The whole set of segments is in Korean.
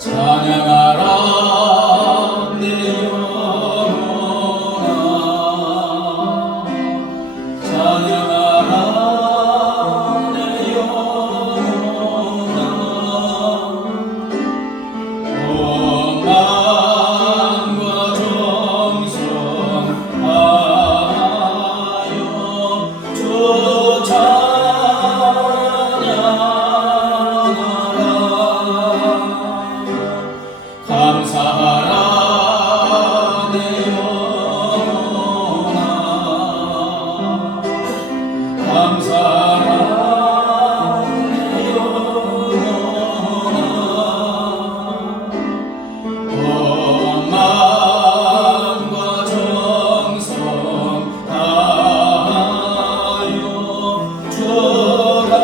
찬양하라 내 영혼아 찬양하라 내 영혼아 온 마음과 정성 다하여 주 감사하라 내 영혼아 감사하라 내 영혼아 온 마음과 정성 다하여 주라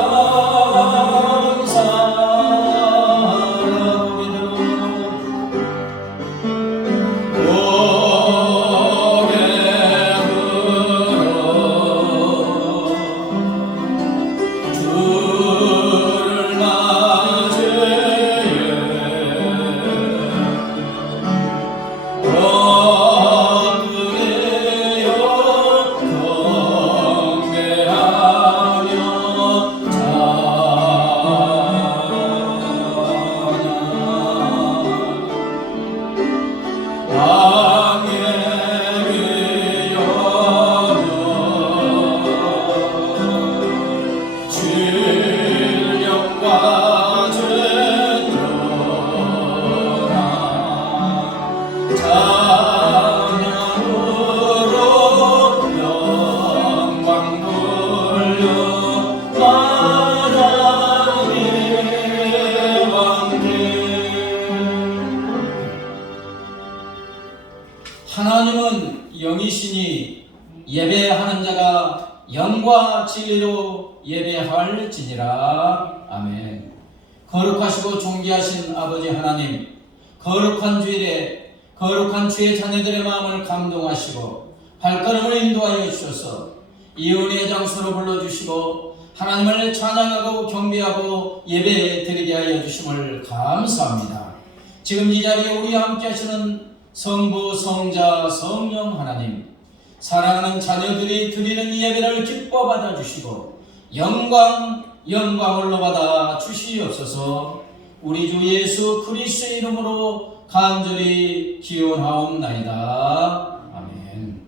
하나님은 영이시니 예배하는 자가 영과 진리로 예배할지니라. 아멘. 거룩하시고 존귀하신 아버지 하나님, 거룩한 주일에 거룩한 주의 자녀들의 마음을 감동하시고 발걸음을 인도하여 주셔서 이 은혜의 장소로 불러주시고 하나님을 찬양하고 경배하고 예배드리게 하여 주심을 감사합니다. 지금 이 자리에 우리와 함께 하시는 성부, 성자, 성령 하나님, 사랑하는 자녀들이 드리는 이 예배를 기뻐 받아주시고 영광 홀로 받아 주시옵소서. 우리 주 예수 그리스도의 이름으로 간절히 기원하옵나이다. 아멘.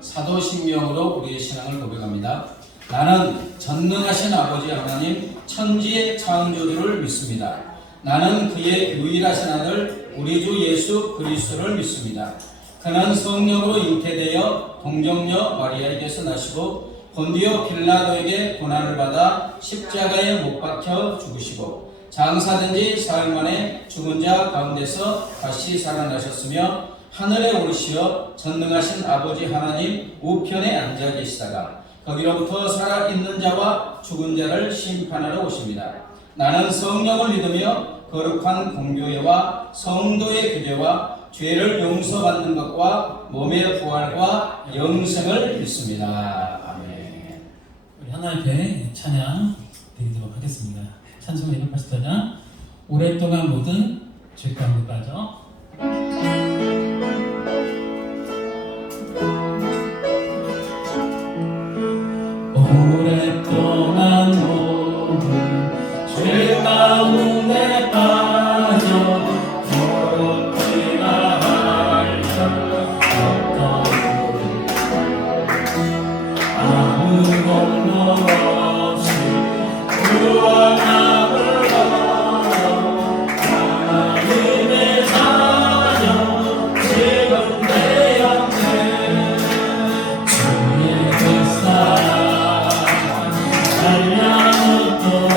사도신명으로 우리의 신앙을 고백합니다. 나는 전능하신 아버지 하나님 천지의 창조주를 믿습니다. 나는 그의 유일하신 아들 우리 주 예수 그리스도를 믿습니다. 그는 성령으로 잉태되어 동정녀 마리아에게서 나시고 본디오 빌라도에게 고난을 받아 십자가에 못 박혀 죽으시고 장사된 지 사흘 만에 죽은 자 가운데서 다시 살아나셨으며 하늘에 오르시어 전능하신 아버지 하나님 우편에 앉아 계시다가 거기로부터 살아있는 자와 죽은 자를 심판하러 오십니다. 나는 성령을 믿으며 거룩한 공교회와 성도의 교제와 죄를 용서받는 것과 몸의 부활과 영생을 믿습니다. 아멘. 우리 하나님께 찬양 드리도록 하겠습니다. 찬송의 180찬양 오랫동안 모든 죄 가운데 빠져 오랫동안 모든 죄 가운데 빠져 더럽기나 할 것 없거든 아무 공로 없이 구원함을 얻어 하나님의 자녀 지금 되었네 주의 그 사랑 찬양하도록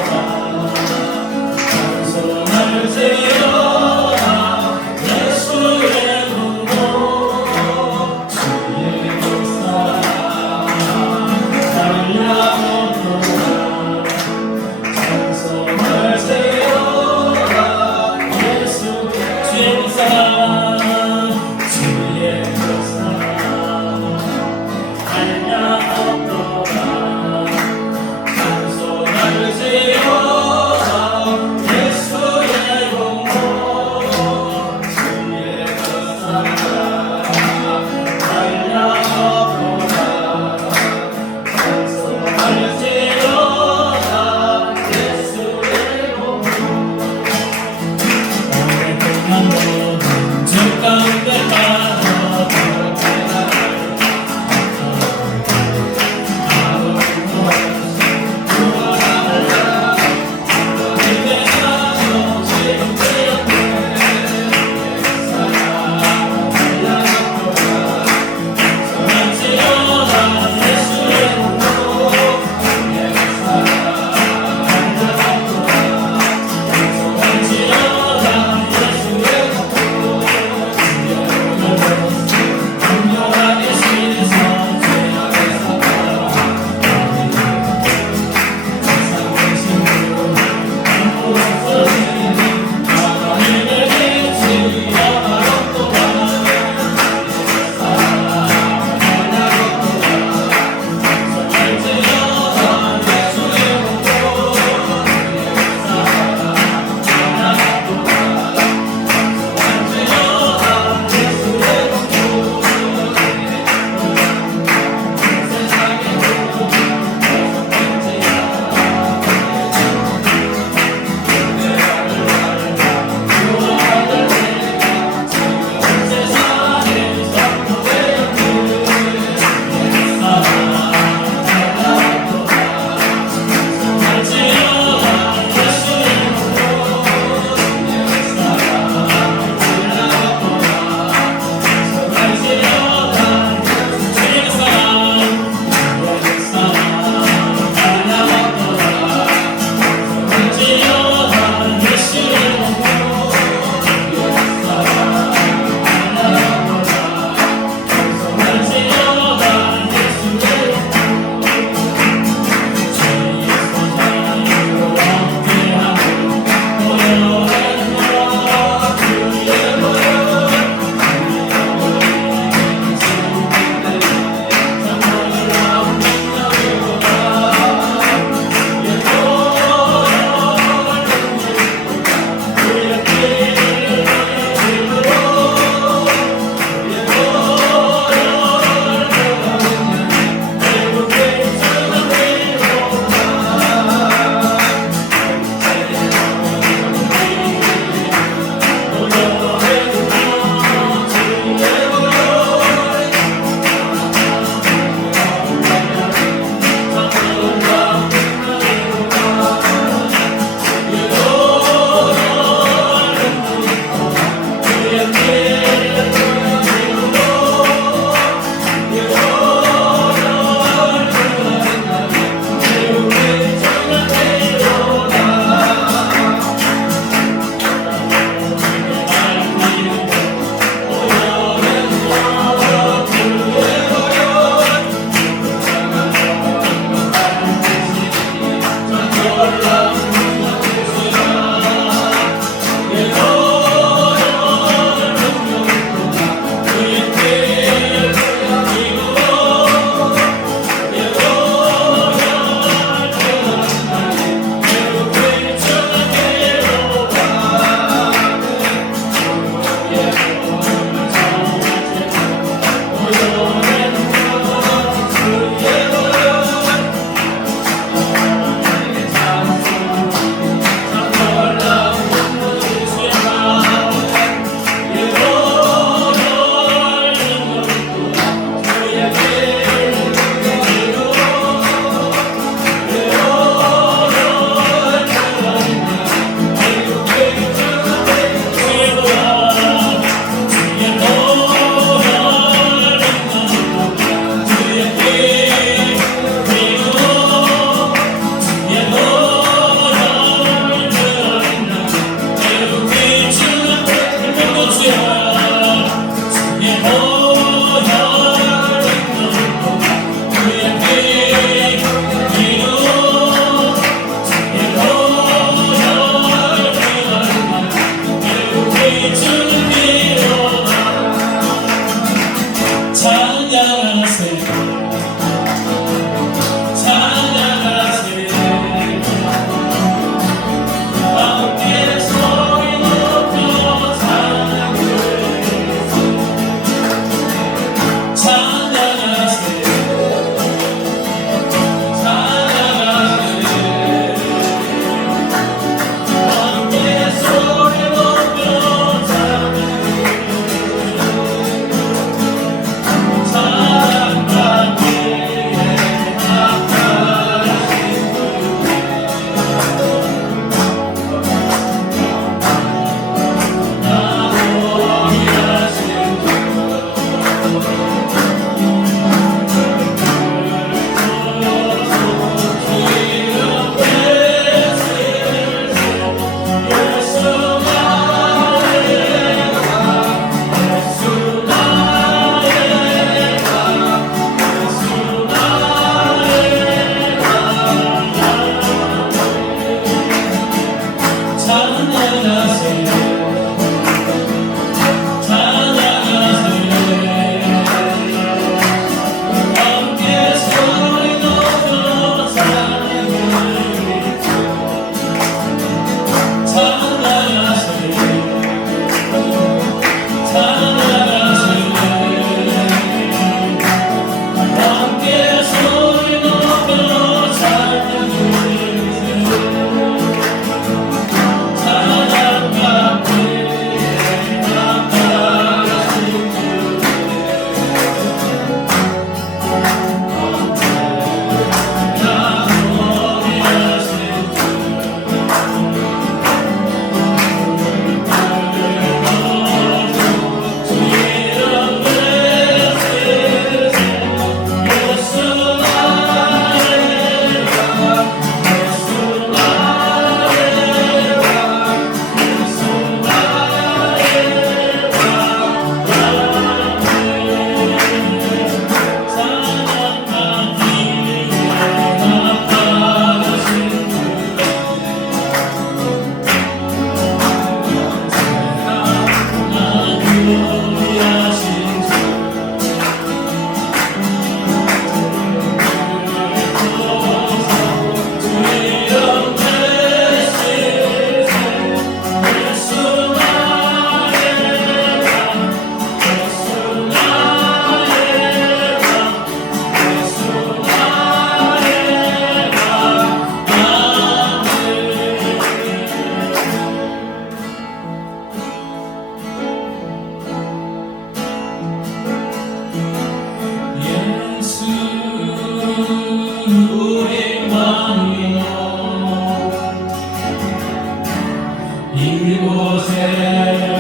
이곳에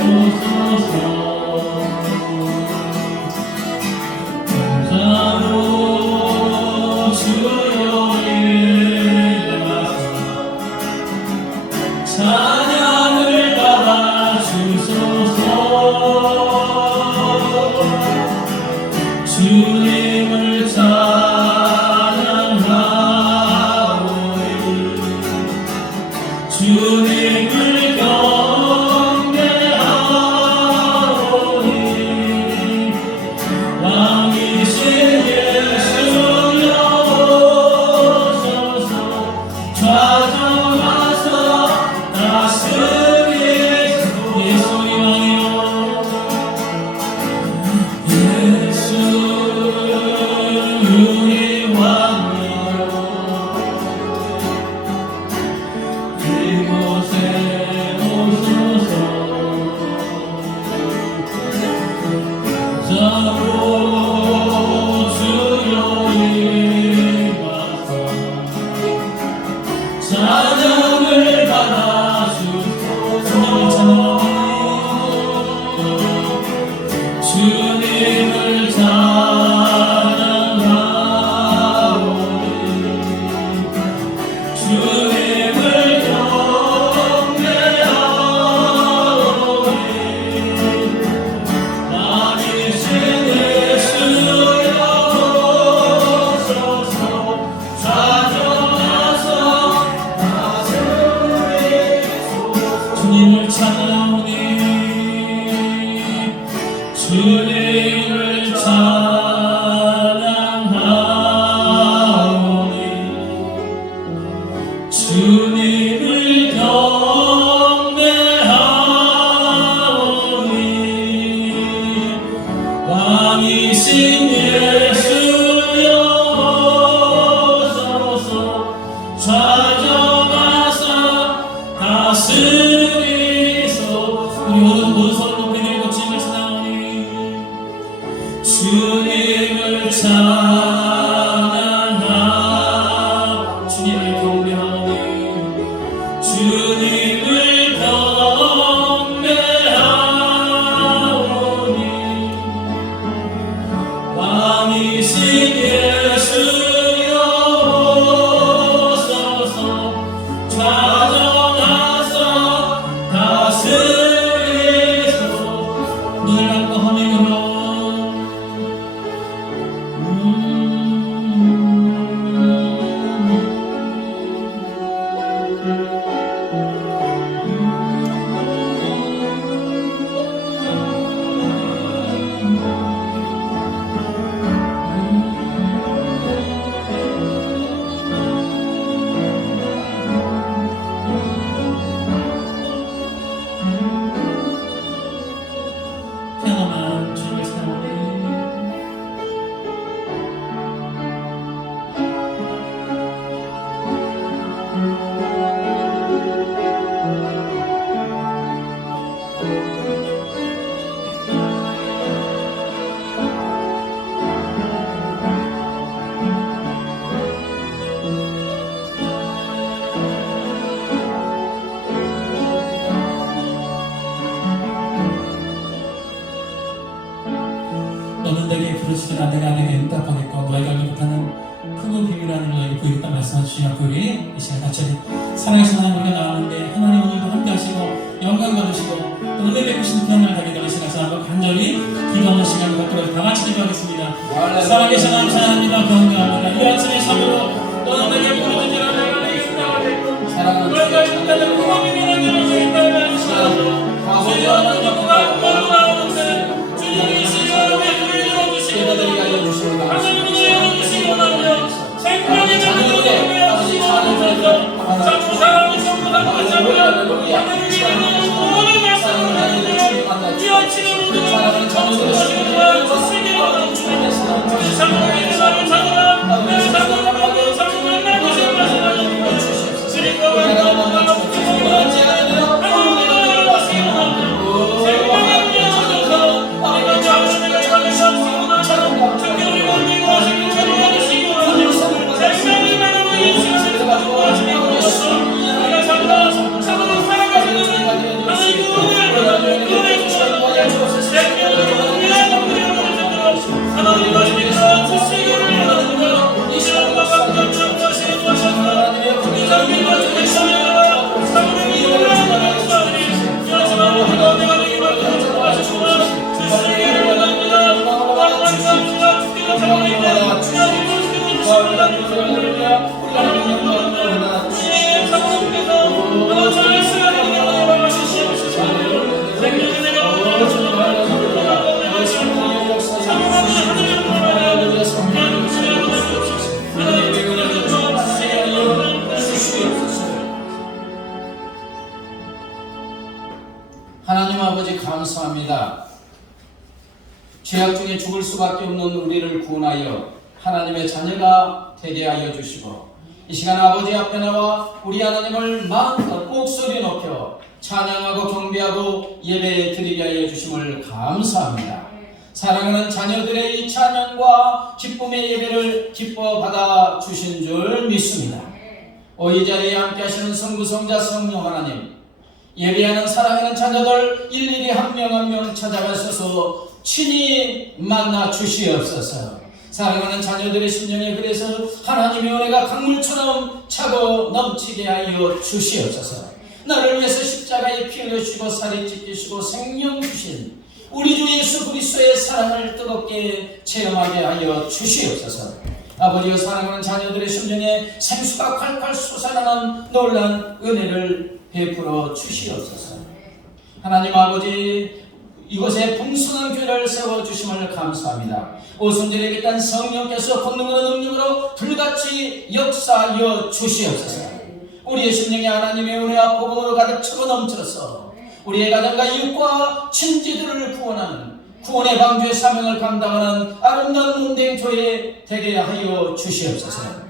오소서 감사로 주여 일어나서 찬양을 받아 주소서 주님을 찬양하오니 주님을 경배하오니 왕이신 예수여 오소서 좌정하사 다스리소서 예수의 왕이여 예수 우리 왕이여 이곳에 오소서 자로 주여 임하사 찬양을 받아 주소서 주님을 찬양하오니 주님을 경배하오니 왕이신 예수여 오소서 좌정하사 다스리소서 주님을 찬양하오니 주님을 찬양하오니 주님을 경배하오니 왕이신 예수여 오소서 좌정하사 다스리소서 우리 모든 손을 높이 들고 주님을 찬양하오니 주님을 찬양하 주님을 경배하오니 주님을 경배하오니 왕이신 예수여 오소서 좌정하사 다스리소서 눈을 감고 하늘으로 평안한 주님의 사랑이 너는 내게 부르시리라 내가 내게 응답하겠고 너희가 알지 못하는 크고 비밀하는 너에게 보이겠다 말씀하신 앞으로 이 시간 같이 사랑하시는 하나님 우리가 나왔는데 하나님 오늘도 함께 하시고 영광 받으시고 또 은혜 베푸시는 편을 하게 되는 시간 사랑하고 간절히 기도하는 시간을 갖도록 다 같이 기도하겠습니다. 살아계신 하나님 찬양합니다. 경배합니다. 이 아침의 삶으로 너는 내게 부르시리라 내가 내게 응답하겠고 너희가 알지 못하는 크고 비밀한 너에게 있다고 말씀하시고 주여 너는 누구가 나오는데 주님이 하나님이 열어주시기 원하며 생명의 눈을 열어주시기 원하면서 자꾸 사랑을 전부하고 자꾸야 하나님이 모든 말씀을 하나님이여 이 아침에 모든 정수를 주시기 원하옵니다. 우리 상황에 나를 찾아라 내 상황을 보고 상황을 나고 싶어하시나요 주님과 원하옵니다. 하나님이 열어주시기 원하며 생명의 하나님 아버지 감사합니다. 죄악 중에 죽을 수밖에 없는 우리를 구원하여 하나님의 자녀가 되게 하여 주시고, 이 시간 아버지 앞에 나와 우리 하나님을 마음껏 목소리 높여 찬양하고 경배하고 예배 드리게 하여 주심을 감사합니다. 사랑하는 자녀들의 이 찬양과 기쁨의 예배를 기뻐 받아 주신 줄 믿습니다. 이 자리에 함께 하시는 성부, 성자, 성령 하나님, 예배하는 사랑하는 자녀들 일일이 한 명 한 명 찾아가셔서 친히 만나 주시옵소서. 사랑하는 자녀들의 심령에 그래서 하나님의 은혜가 강물처럼 차고 넘치게 하여 주시옵소서. 나를 위해서 십자가에 피 흘려주시고 살이 찢기시고 생명 주신 우리 주 예수 그리스도의 사랑을 뜨겁게 체험하게 하여 주시옵소서. 아버지여, 사랑하는 자녀들의 심령에 생수가 콸콸 솟아나는 놀란 은혜를 베풀어 주시옵소서. 하나님 아버지, 이곳에 풍성한 교회를 세워주심을 감사합니다. 오순절에 깃단 성령께서 권능으로 능력으로 불같이 역사하여 주시옵소서. 우리의 심령에 하나님의 은혜와 복음으로 가득 차고 넘쳐서 우리의 가정과 이웃과 친지들을 구원하는 구원의 방주의 사명을 감당하는 아름다운 논된 교회 되게 하여 주시옵소서.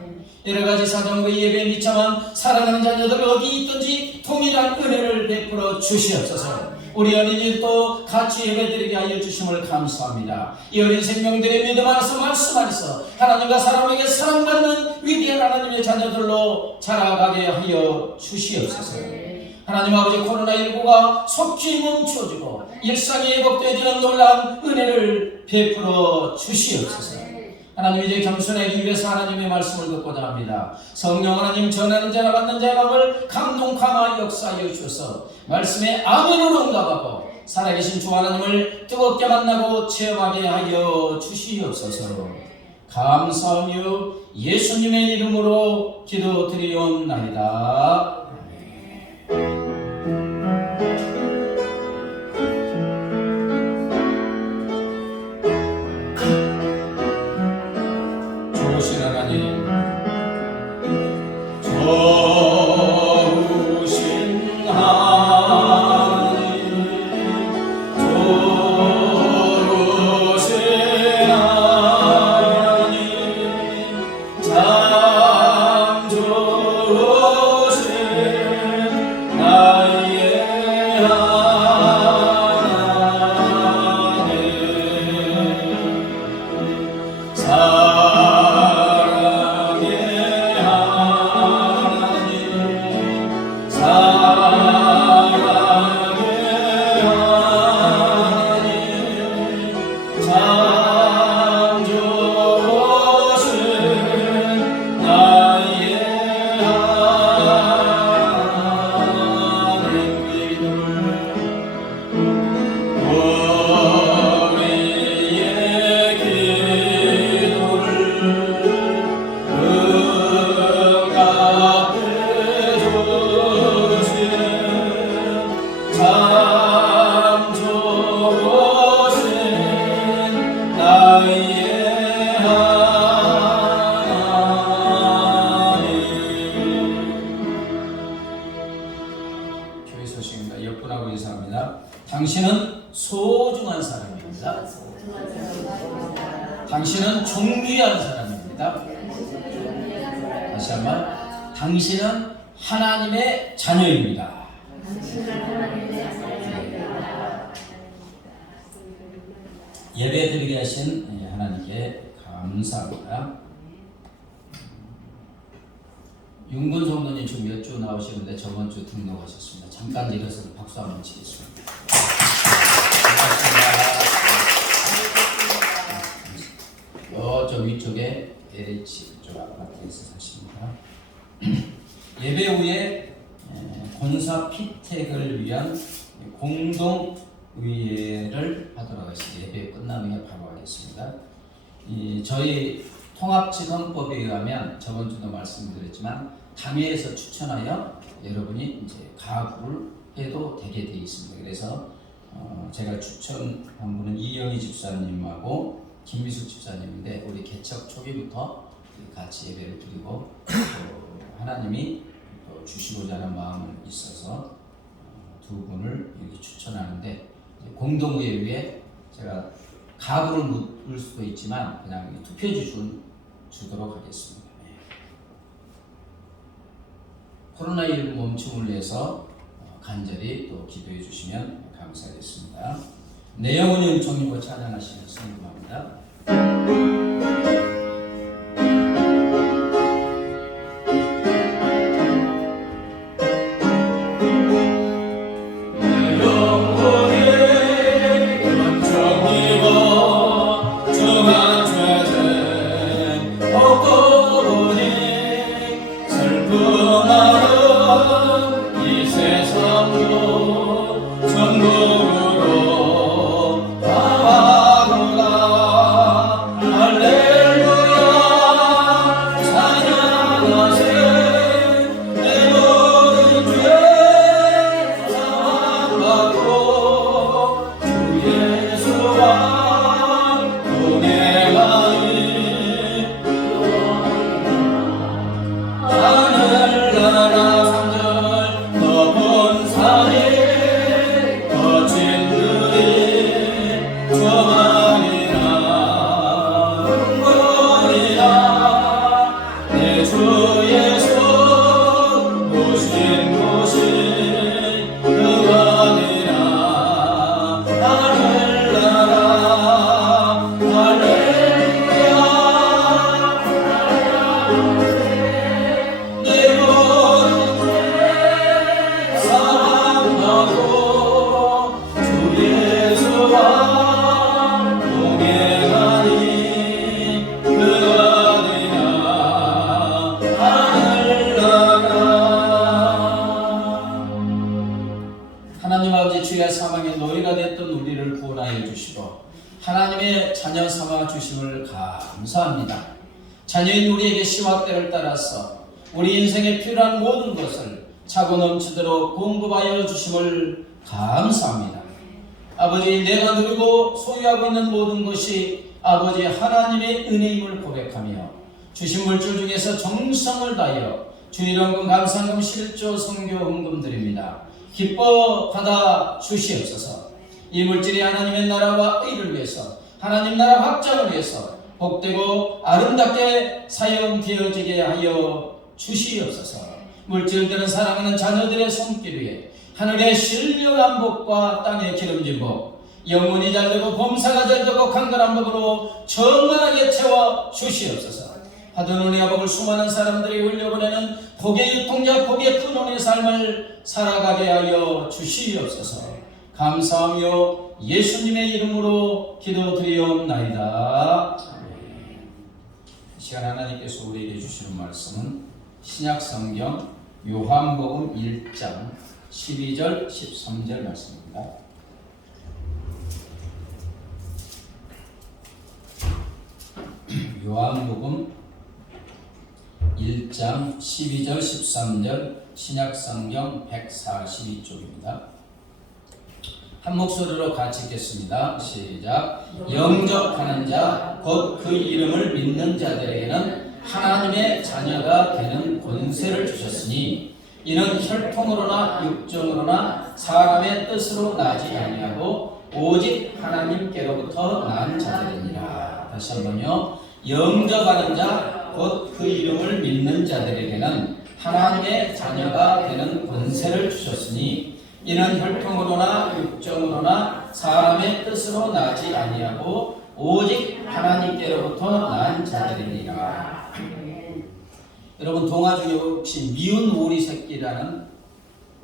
여러가지 사정과 예배에 미참한 사랑하는 자녀들 어디 있든지 동일한 은혜를 베풀어 주시옵소서. 우리 어린이들도 같이 예배드리게 하여 주심을 감사합니다. 이 어린 생명들의 믿음 안에서 말씀 안에서 하나님과 사람에게 사랑받는 위대한 하나님의 자녀들로 자라가게 하여 주시옵소서. 하나님 아버지, 코로나19가 속히 멈춰지고 일상이 회복되어지는 놀라운 은혜를 베풀어 주시옵소서. 하나님, 이제 겸손하기 위해서 하나님의 말씀을 듣고자 합니다. 성령 하나님, 전하는 자나 받는 자의 마음을 감동감화 역사하여 주셔서 말씀에 아멘으로 응답하고 살아계신 주 하나님을 뜨겁게 만나고 체험하게 하여 주시옵소서. 감사하며 예수님의 이름으로 기도드리옵나이다. 좋으신 하나님, 좋으신 하나님, 좋으신 하나님, 참 좋으신 나의 하나님, 사랑의 하나님, 사랑의 하나님, 참 좋으신 나의 하나님. 우리의 기도를 응답해 주신 참 좋으신 나의 하나님. 교회 소식입니다. 옆분하고 인사합니다. 당신은 소중한 사람입니다. 당신은 존귀한 사람입니다. 다시 한번, 당신은 하나님의 자녀입니다. 예배 드리게 하신 하나님께 감사합니다. 윤근 성도님 지금 몇 주 나오시는데 저번 주 등록하셨습니다. 잠깐 일어서 박수 한번 치겠습니다. 반갑습니다. 저 위쪽에 LH 쪽 아파트에서 사십니다. 예배 후에 권사 피택을 위한 공동의회를 하도록 하겠습니다. 예배 끝나면 바로 하겠습니다. 저희 통합지원법에 의하면 저번 주도 말씀드렸지만 당회에서 추천하여 여러분이 이제 가구를 해도 되게 되어 있습니다. 그래서 제가 추천한 분은 이영희 집사님하고 김미숙 집사님인데 우리 개척 초기부터 같이 예배를 드리고 또 하나님이 또 주시고자 하는 마음은 있어서 두 분을 여기 추천하는데 공동의회 위에 제가 가구를 묻을 수도 있지만 그냥 투표지 주도록 하겠습니다. 코로나19 멈춤을 위해서 간절히 또 기도해 주시면 감사하겠습니다. 내영훈 총리고 찬양하시는 성금합니다. 사망의 노예가 됐던 우리를 구원하여 주시고 하나님의 자녀 삼아 주심을 감사합니다. 자녀인 우리에게 시와때를 따라서 우리 인생에 필요한 모든 것을 차고 넘치도록 공급하여 주심을 감사합니다. 아버지, 내가 누리고 소유하고 있는 모든 것이 아버지 하나님의 은혜임을 고백하며 주신 물질 중에서 정성을 다하여 주일원금 감상금 11조 성교 헌금 드립니다. 기뻐 받아 주시옵소서. 이 물질이 하나님의 나라와 의를 위해서 하나님 나라 확장을 위해서 복되고 아름답게 사용되어지게 하여 주시옵소서. 물질들은 사랑하는 자녀들의 손길 위에 하늘의 신령한 복과 땅의 기름진 복, 영혼이 잘되고 범사가 잘되고 강건한 복으로 정만하게 채워 주시옵소서. 받은 은혜와 복을 수많은 사람들이 흘려보내는 복의 유통자, 복의 근원의 삶을 살아가게 하여 주시옵소서. 감사하며 예수님의 이름으로 기도드리옵나이다. 이 시간 하나님께서 우리에게 주시는 말씀은 신약성경 요한복음 1장 12절 13절 말씀입니다. 요한복음 1장 12절 13절 신약성경 142쪽입니다. 한 목소리로 같이 읽겠습니다. 시작. 영접하는 자 곧 그 이름을 믿는 자들에게는 하나님의 자녀가 되는 권세를 주셨으니 이는 혈통으로나 육정으로나 사람의 뜻으로 나지 아니하고 오직 하나님께로부터 난 자들이니라. 다시 한번요. 영접하는 자 곧 그 이름을 믿는 자들에게는 하나님의 자녀가 되는 권세를 주셨으니 이는 혈통으로나 육정으로나 사람의 뜻으로 나지 아니하고 오직 하나님께로부터 난 자들이니라. 여러분, 동화 중에 혹시 미운 오리 새끼라는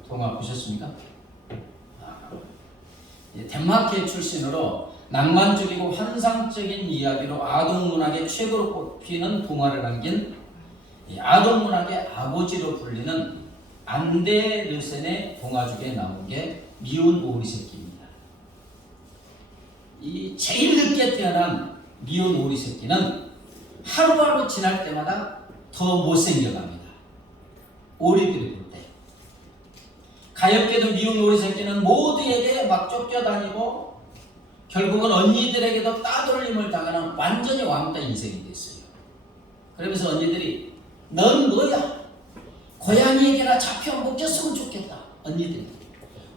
동화 보셨습니까? 덴마크의 출신으로 낭만적이고 환상적인 이야기로 아동문학의 최고로 꼽히는 동화를 남긴 아동문학의 아버지로 불리는 안데르센의 동화 중에 나온 게 미운 오리 새끼입니다. 이 제일 늦게 태어난 미운 오리 새끼는 하루하루 지날 때마다 더 못생겨갑니다. 오리들이 볼 때. 가엾게도 미운 오리 새끼는 모두에게 막 쫓겨다니고 결국은 언니들에게도 따돌림을 당하는 완전히 왕따 인생이 됐어요. 그러면서 언니들이 넌 뭐야? 고양이에게나 잡혀 먹혔으면 좋겠다. 언니들이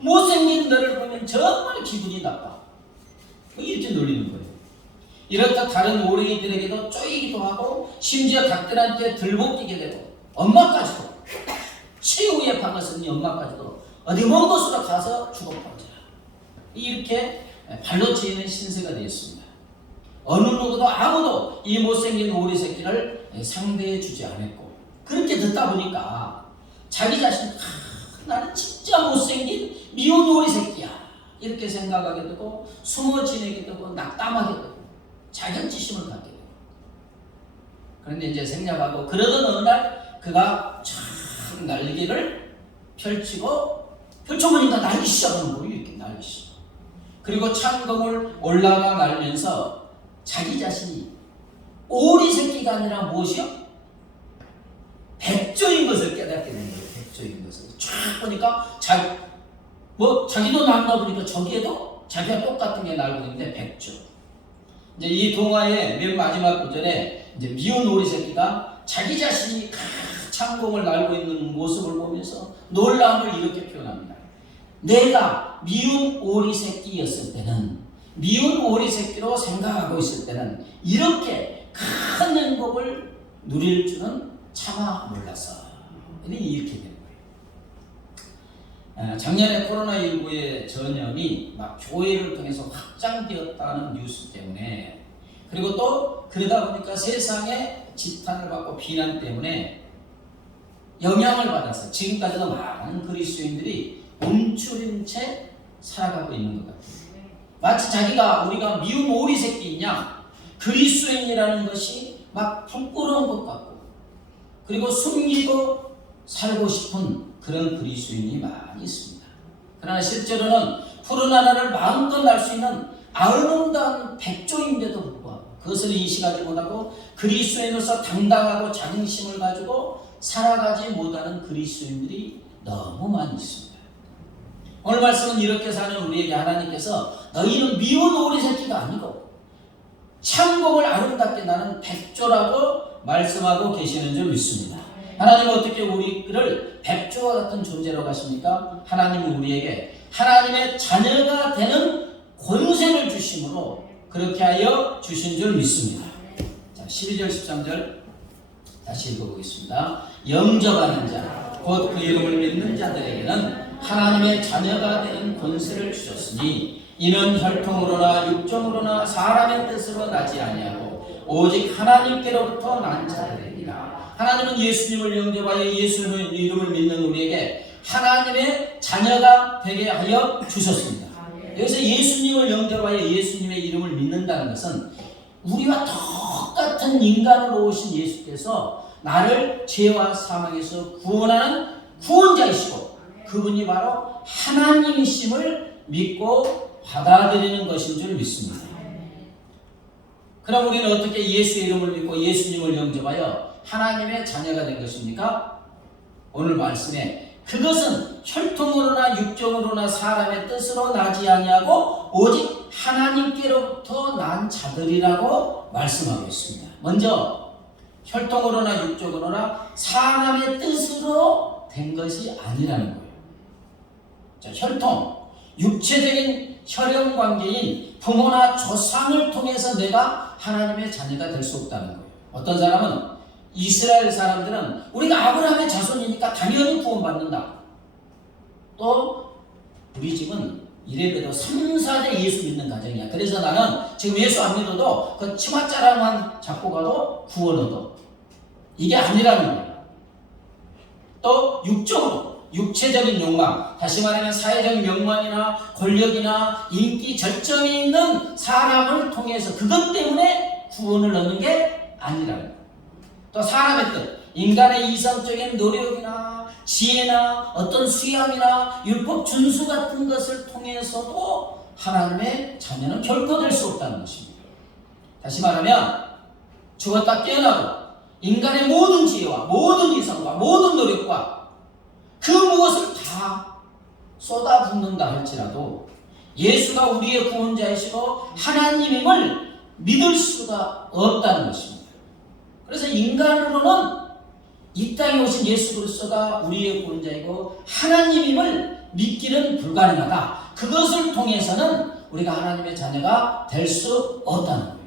못생긴 너를 보면 정말 기분이 나빠. 이렇게 놀리는 거예요. 이렇다 다른 오리들에게도 쪼이기도 하고 심지어 닭들한테 들볶이게 되고 엄마까지도 최후의 방어선이 엄마까지도 어디 먼 곳으로 가서 죽어버리라. 이렇게 발로 치이는 신세가 되었습니다. 어느 누구도 아무도 이 못생긴 오리 새끼를 상대해 주지 않았고 그렇게 듣다 보니까 자기 자신 나는 진짜 못생긴 미운 오리 새끼야 이렇게 생각하게 되고 숨어 지내게 되고 낙담하게 되고 자격지심을 갖게 되고 그런데 이제 생략하고 그러던 어느 날 그가 참 날개를 펼쳐보니까 날기 시작하는 거예요. 이렇게 날기 시작. 그리고 창검을 올라가 날면서 자기 자신이 오리 새끼가 아니라 무엇이요? 백조인 것을 깨닫게 된 거예요. 백조인 것을 쫙 보니까 자기도 날다 보니까 저기에도 자기가 똑같은 게 날고 있는데 백조. 이제 이 동화의 맨 마지막 구절에 이제 미운 오리 새끼가 자기 자신이 창공을 날고 있는 모습을 보면서 놀라움을 이렇게 표현합니다. 내가 미운 오리 새끼였을 때는, 미운 오리 새끼로 생각하고 있을 때는 이렇게 큰 행복을 누릴 줄은 차마 몰랐어. 이렇게 된 거예요. 작년에 코로나19의 전염이 막 교회를 통해서 확장되었다는 뉴스 때문에, 그리고 또 그러다 보니까 세상의 지탄을 받고 비난 때문에 영향을 받아서 지금까지도 많은 그리스도인들이 움츠린 채 살아가고 있는 것 같아요. 마치 우리가 미운 오리 새끼이냐, 그리스도인이라는 것이 막 부끄러운 것 같고, 그리고 숨기고 살고 싶은 그런 그리스도인이 많이 있습니다. 그러나 실제로는 푸른 하늘을 마음껏 날 수 있는 아름다운 백조인데도 불구하고 그것을 인식하지 못하고 그리스도인으로서 당당하고 자긍심을 가지고 살아가지 못하는 그리스도인들이 너무 많이 있습니다. 오늘 말씀은 이렇게 사는 우리에게 하나님께서 너희는 미운 오리 새끼가 아니고 창공을 아름답게 나는 백조라고 말씀하고 계시는 줄 믿습니다. 하나님은 어떻게 우리를 백조와 같은 존재라고 하십니까? 하나님은 우리에게 하나님의 자녀가 되는 권세를 주심으로 그렇게 하여 주신 줄 믿습니다. 자, 12절 13절 다시 읽어보겠습니다. 영접하는 자, 곧 그 이름을 믿는 자들에게는 하나님의 자녀가 되는 권세를 주셨으니 이는 혈통으로나 육정으로나 사람의 뜻으로 나지 아니하고 오직 하나님께로부터 난 자들이니라. 하나님은 예수님을 영접하여 예수님의 이름을 믿는 우리에게 하나님의 자녀가 되게 하여 주셨습니다. 여기서 예수님을 영접하여 예수님의 이름을 믿는다는 것은 우리와 똑같은 인간으로 오신 예수께서 나를 죄와 사망에서 구원하는 구원자이시고 그분이 바로 하나님이심을 믿고 받아들이는 것인 줄 믿습니다. 그럼 우리는 어떻게 예수의 이름을 믿고 예수님을 영접하여 하나님의 자녀가 된 것입니까? 오늘 말씀에 그것은 혈통으로나 육정으로나 사람의 뜻으로 나지 아니하고 오직 하나님께로부터 난 자들이라고 말씀하고 있습니다. 먼저 혈통으로나 육정으로나 사람의 뜻으로 된 것이 아니라는 거예요. 자, 혈통, 육체적인 혈연 관계인 부모나 조상을 통해서 내가 하나님의 자녀가 될 수 없다는 거예요. 어떤 사람은 이스라엘 사람들은 우리가 아브라함의 자손이니까 당연히 구원받는다. 또 우리 집은 이래봬도 3, 4대 예수 믿는 가정이야. 그래서 나는 지금 예수 안 믿어도 그 치맛자락만 잡고 가도 구원 얻어. 이게 아니라는 거예요. 또 육적으로 육체적인 욕망, 다시 말하면 사회적인 명망이나 권력이나 인기 절정이 있는 사람을 통해서 그것 때문에 구원을 얻는 게 아니라는 거예요. 또 사람의 뜻, 인간의 이성적인 노력이나 지혜나 어떤 수양이나 율법 준수 같은 것을 통해서도 하나님의 자녀는 결코 될 수 없다는 것입니다. 다시 말하면 죽었다 깨어나고 인간의 모든 지혜와 모든 이성과 모든 노력과 그 무엇을 다 쏟아붓는다 할지라도 예수가 우리의 구원자이시고 하나님임을 믿을 수가 없다는 것입니다. 그래서 인간으로는 이 땅에 오신 예수 그리스도가 우리의 구원자이고 하나님임을 믿기는 불가능하다. 그것을 통해서는 우리가 하나님의 자녀가 될 수 없다는 거예요.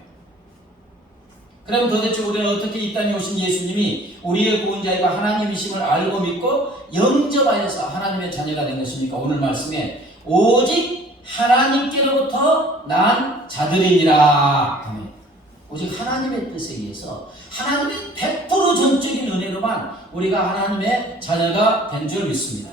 그럼 도대체 우리는 어떻게 이 땅에 오신 예수님이 우리의 구원자이고 하나님이심을 알고 믿고 영접하여서 하나님의 자녀가 된 것입니까? 오늘 말씀에 오직 하나님께로부터 난 자들이니라. 오직 하나님의 뜻에 의해서 하나님의 100% 전적인 은혜로만 우리가 하나님의 자녀가 된 줄 믿습니다.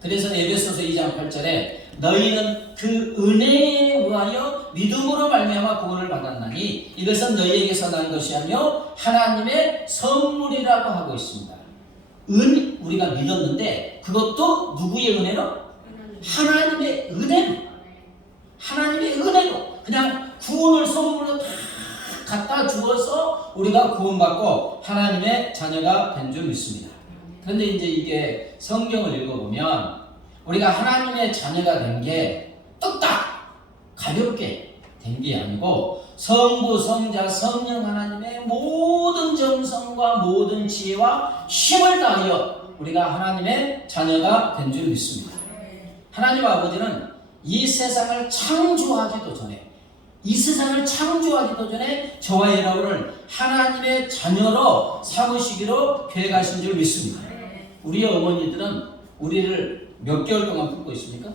그래서 에베소서 2장 8절에 너희는 그 은혜에 의하여 믿음으로 말미암아 구원을 받았나니 이것은 너희에게서 난 것이 아니요 하나님의 선물이라고 하고 있습니다. 우리가 믿었는데 그것도 누구의 은혜로? 하나님의 은혜로. 하나님의 은혜로 그냥 구원을 선물로 다 갖다 주어서 우리가 구원받고 하나님의 자녀가 된 줄 믿습니다. 그런데 이제 이게 성경을 읽어보면 우리가 하나님의 자녀가 된 게 뚝딱 가볍게 된 게 아니고 성부, 성자, 성령 하나님의 모든 정성과 모든 지혜와 힘을 다하여 우리가 하나님의 자녀가 된 줄 믿습니다. 하나님 아버지는 이 세상을 창조하기도 전에 저와 여러분을 하나님의 자녀로 삼으시기로 계획하신 줄 믿습니다. 우리의 어머니들은 우리를 몇 개월 동안 품고 있습니까?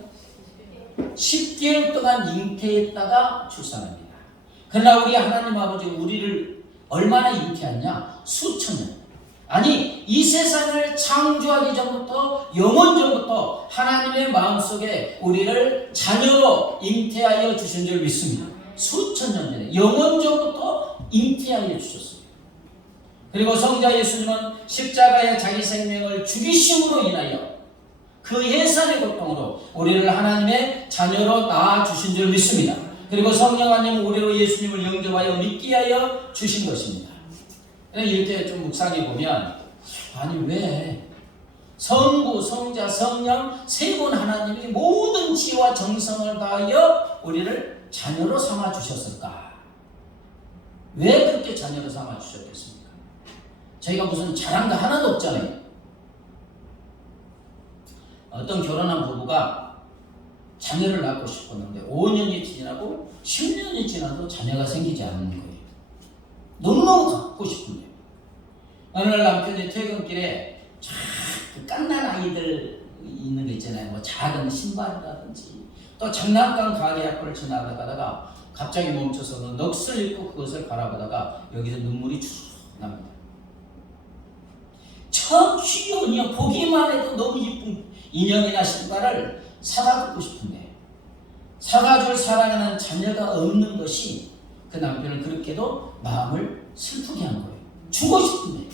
10개월 동안 잉태했다가 출산합니다. 그러나 우리 하나님 아버지 우리를 얼마나 잉태했냐? 수천 년. 아니 이 세상을 창조하기 전부터 영원 전부터 하나님의 마음속에 우리를 자녀로 잉태하여 주신 줄 믿습니다. 수천 년 전에 영원 전부터 잉태하여 주셨습니다. 그리고 성자 예수님은 십자가에 자기 생명을 죽이심으로 인하여 그 해산의 고통으로 우리를 하나님의 자녀로 낳아주신 줄 믿습니다. 그리고 성령 하나님은 우리로 예수님을 영접하여 믿게 하여 주신 것입니다. 이렇게 좀 묵상해 보면 아니 왜 성부, 성자, 성령 세 분 하나님이 모든 지혜와 정성을 다하여 우리를 자녀로 삼아 주셨을까? 왜 그렇게 자녀로 삼아 주셨겠습니까? 저희가 무슨 잘한 거 하나도 없잖아요. 어떤 결혼한 부부가 자녀를 낳고 싶었는데 5년이 지나고 10년이 지나도 자녀가 생기지 않는 거예요. 너무너무 갖고 싶은데 어느 날 남편이 퇴근길에 그 깐난 아이들 있는 거 있잖아요. 뭐 작은 신발이라든지 또 장난감 가게 앞을 지나가다가 갑자기 멈춰서 넋을 잃고 그것을 바라보다가 여기서 눈물이 쭉 납니다. 참 귀여운 인형, 보기만 해도 너무 이쁜 인형이나 신발을 사다 주고 싶은데 사다 줄 사랑하는 자녀가 없는 것이 그 남편을 그렇게도 마음을 슬프게 한 거예요. 주고 싶은데.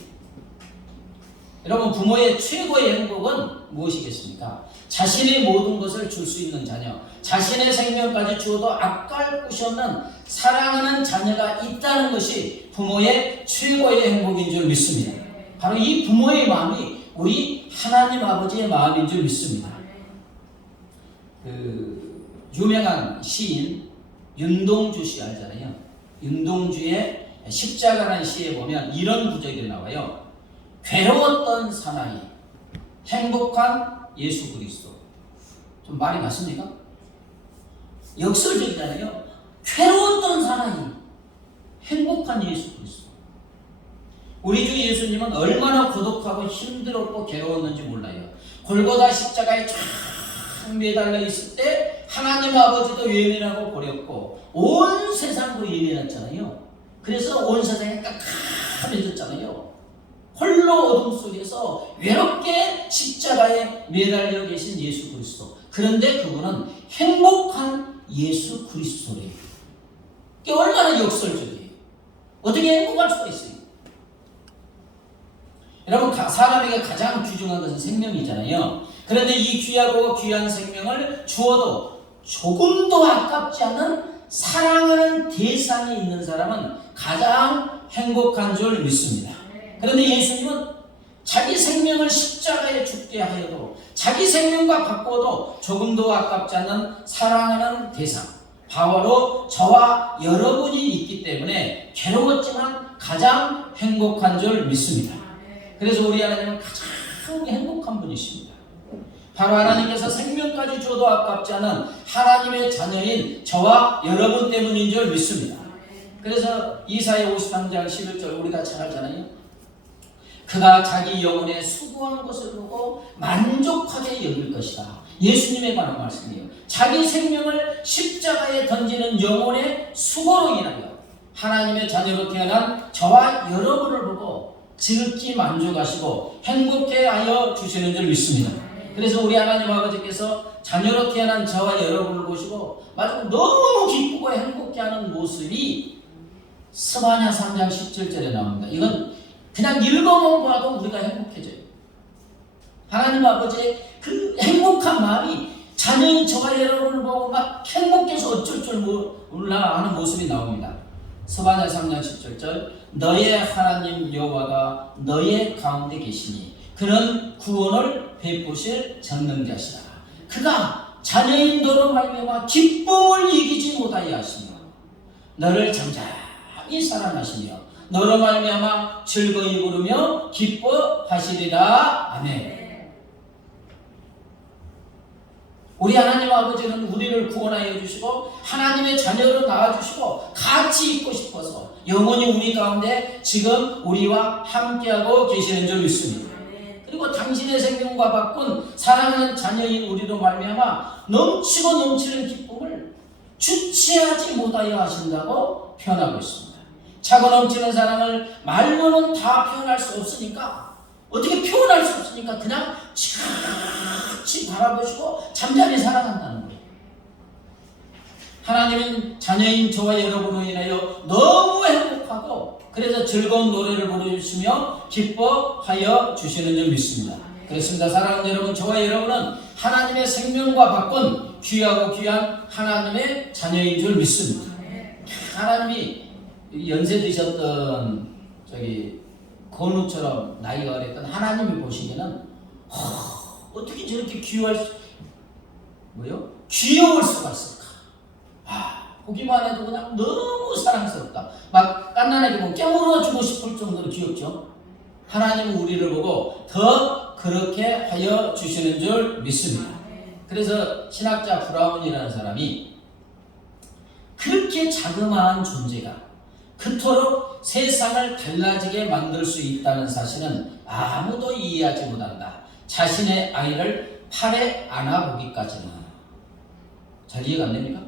여러분 부모의 최고의 행복은 무엇이겠습니까? 자신의 모든 것을 줄 수 있는 자녀, 자신의 생명까지 주어도 아까울 곳이 없는 사랑하는 자녀가 있다는 것이 부모의 최고의 행복인 줄 믿습니다. 바로 이 부모의 마음이 우리 하나님 아버지의 마음인 줄 믿습니다. 그 유명한 시인 윤동주 씨 알잖아요. 윤동주의 십자가라는 시에 보면 이런 구절이 나와요. 괴로웠던 사나이, 행복한 예수 그리스도. 좀 말이 맞습니까? 역설적이잖아요. 괴로웠던 사나이, 행복한 예수 그리스도. 우리 주 예수님은 얼마나 고독하고 힘들었고 괴로웠는지 몰라요. 골고다 십자가에 쫙 매달려 있을 때 하나님 아버지도 외면하고 버렸고 온 세상도 외면했잖아요. 그래서 온 세상이 깜깜해졌잖아요. 홀로 어둠 속에서 외롭게 십자가에 매달려 계신 예수 그리스도. 그런데 그분은 행복한 예수 그리스도래요. 이게 얼마나 역설적이에요. 어떻게 행복할 수가 있어요? 여러분 사람에게 가장 귀중한 것은 생명이잖아요. 그런데 이 귀하고 귀한 생명을 주어도 조금도 아깝지 않은 사랑하는 대상이 있는 사람은 가장 행복한 줄 믿습니다. 그런데 예수님은 자기 생명을 십자가에 죽게 하여도 자기 생명과 바꿔도 조금도 아깝지 않는 사랑하는 대상, 바로 저와 여러분이 있기 때문에 괴로웠지만 가장 행복한 줄 믿습니다. 그래서 우리 하나님은 가장 행복한 분이십니다. 바로 하나님께서 생명까지 줘도 아깝지 않은 하나님의 자녀인 저와 여러분 때문인 줄 믿습니다. 그래서 이사야 53장 11절 우리가 잘 알잖아요. 그가 자기 영혼에 수고한 것을 보고 만족하게 여길 것이다. 예수님의 관한 말씀이에요. 자기 생명을 십자가에 던지는 영혼의 수고로 인하여 하나님의 자녀로 태어난 저와 여러분을 보고 지극히 만족하시고 행복해 하여 주시는 줄 믿습니다. 그래서 우리 하나님 아버지께서 자녀로 태어난 저와 여러분을 보시고 마치 너무 기쁘고 행복해하는 모습이 스바냐 3장 17절에 나옵니다. 이건 그냥 읽어만 봐도 우리가 행복해져요. 하나님 아버지의 그 행복한 마음이 자녀인 저와 여러분을 보고 막 행복해서 어쩔 줄 몰라 하는 모습이 나옵니다. 스바냐 3장 17절 너의 하나님 여호와가 너의 가운데 계시니 그는 구원을 베푸실 전능자시다. 그가 자녀인 너로 말미암아 기쁨을 이기지 못하게 하시며 너를 잠잠히 사랑하시며 너로 말미암아 즐거이 부르며 기뻐하시리라. 아멘. 우리 하나님 아버지는 우리를 구원하여 주시고 하나님의 자녀로 낳아주시고 같이 있고 싶어서 영원히 우리 가운데 지금 우리와 함께하고 계시는 줄 믿습니다. 그리고 당신의 생명과 바꾼 사랑하는 자녀인 우리로 말미암아 넘치고 넘치는 기쁨을 주체하지 못하여 하신다고 표현하고 있습니다. 차고 넘치는 사랑을 말로는 다 표현할 수 없으니까 어떻게 표현할 수 없으니까 그냥 차치 바라보시고 잠잠히 사랑한다는 거예요. 하나님은 자녀인 저와 여러분으로 인하여 너무 행복하고 그래서 즐거운 노래를 부르시며 기뻐하여 주시는 줄 믿습니다. 그렇습니다. 사랑하는 여러분, 저와 여러분은 하나님의 생명과 바꾼 귀하고 귀한 하나님의 자녀인 줄 믿습니다. 하나님이 연세 드셨던 건우처럼 나이가 어렸던 하나님이 보시기에는 어떻게 저렇게 귀여울 수가 있을까? 보기만 해도 그냥 너무 사랑스럽다. 막 깐난하게 보면 깨물어주고 싶을 정도로 귀엽죠. 하나님은 우리를 보고 더 그렇게 하여 주시는 줄 믿습니다. 그래서 신학자 브라운이라는 사람이 그렇게 자그마한 존재가 그토록 세상을 달라지게 만들 수 있다는 사실은 아무도 이해하지 못한다. 자신의 아이를 팔에 안아보기까지는. 잘 이해가 안 됩니까?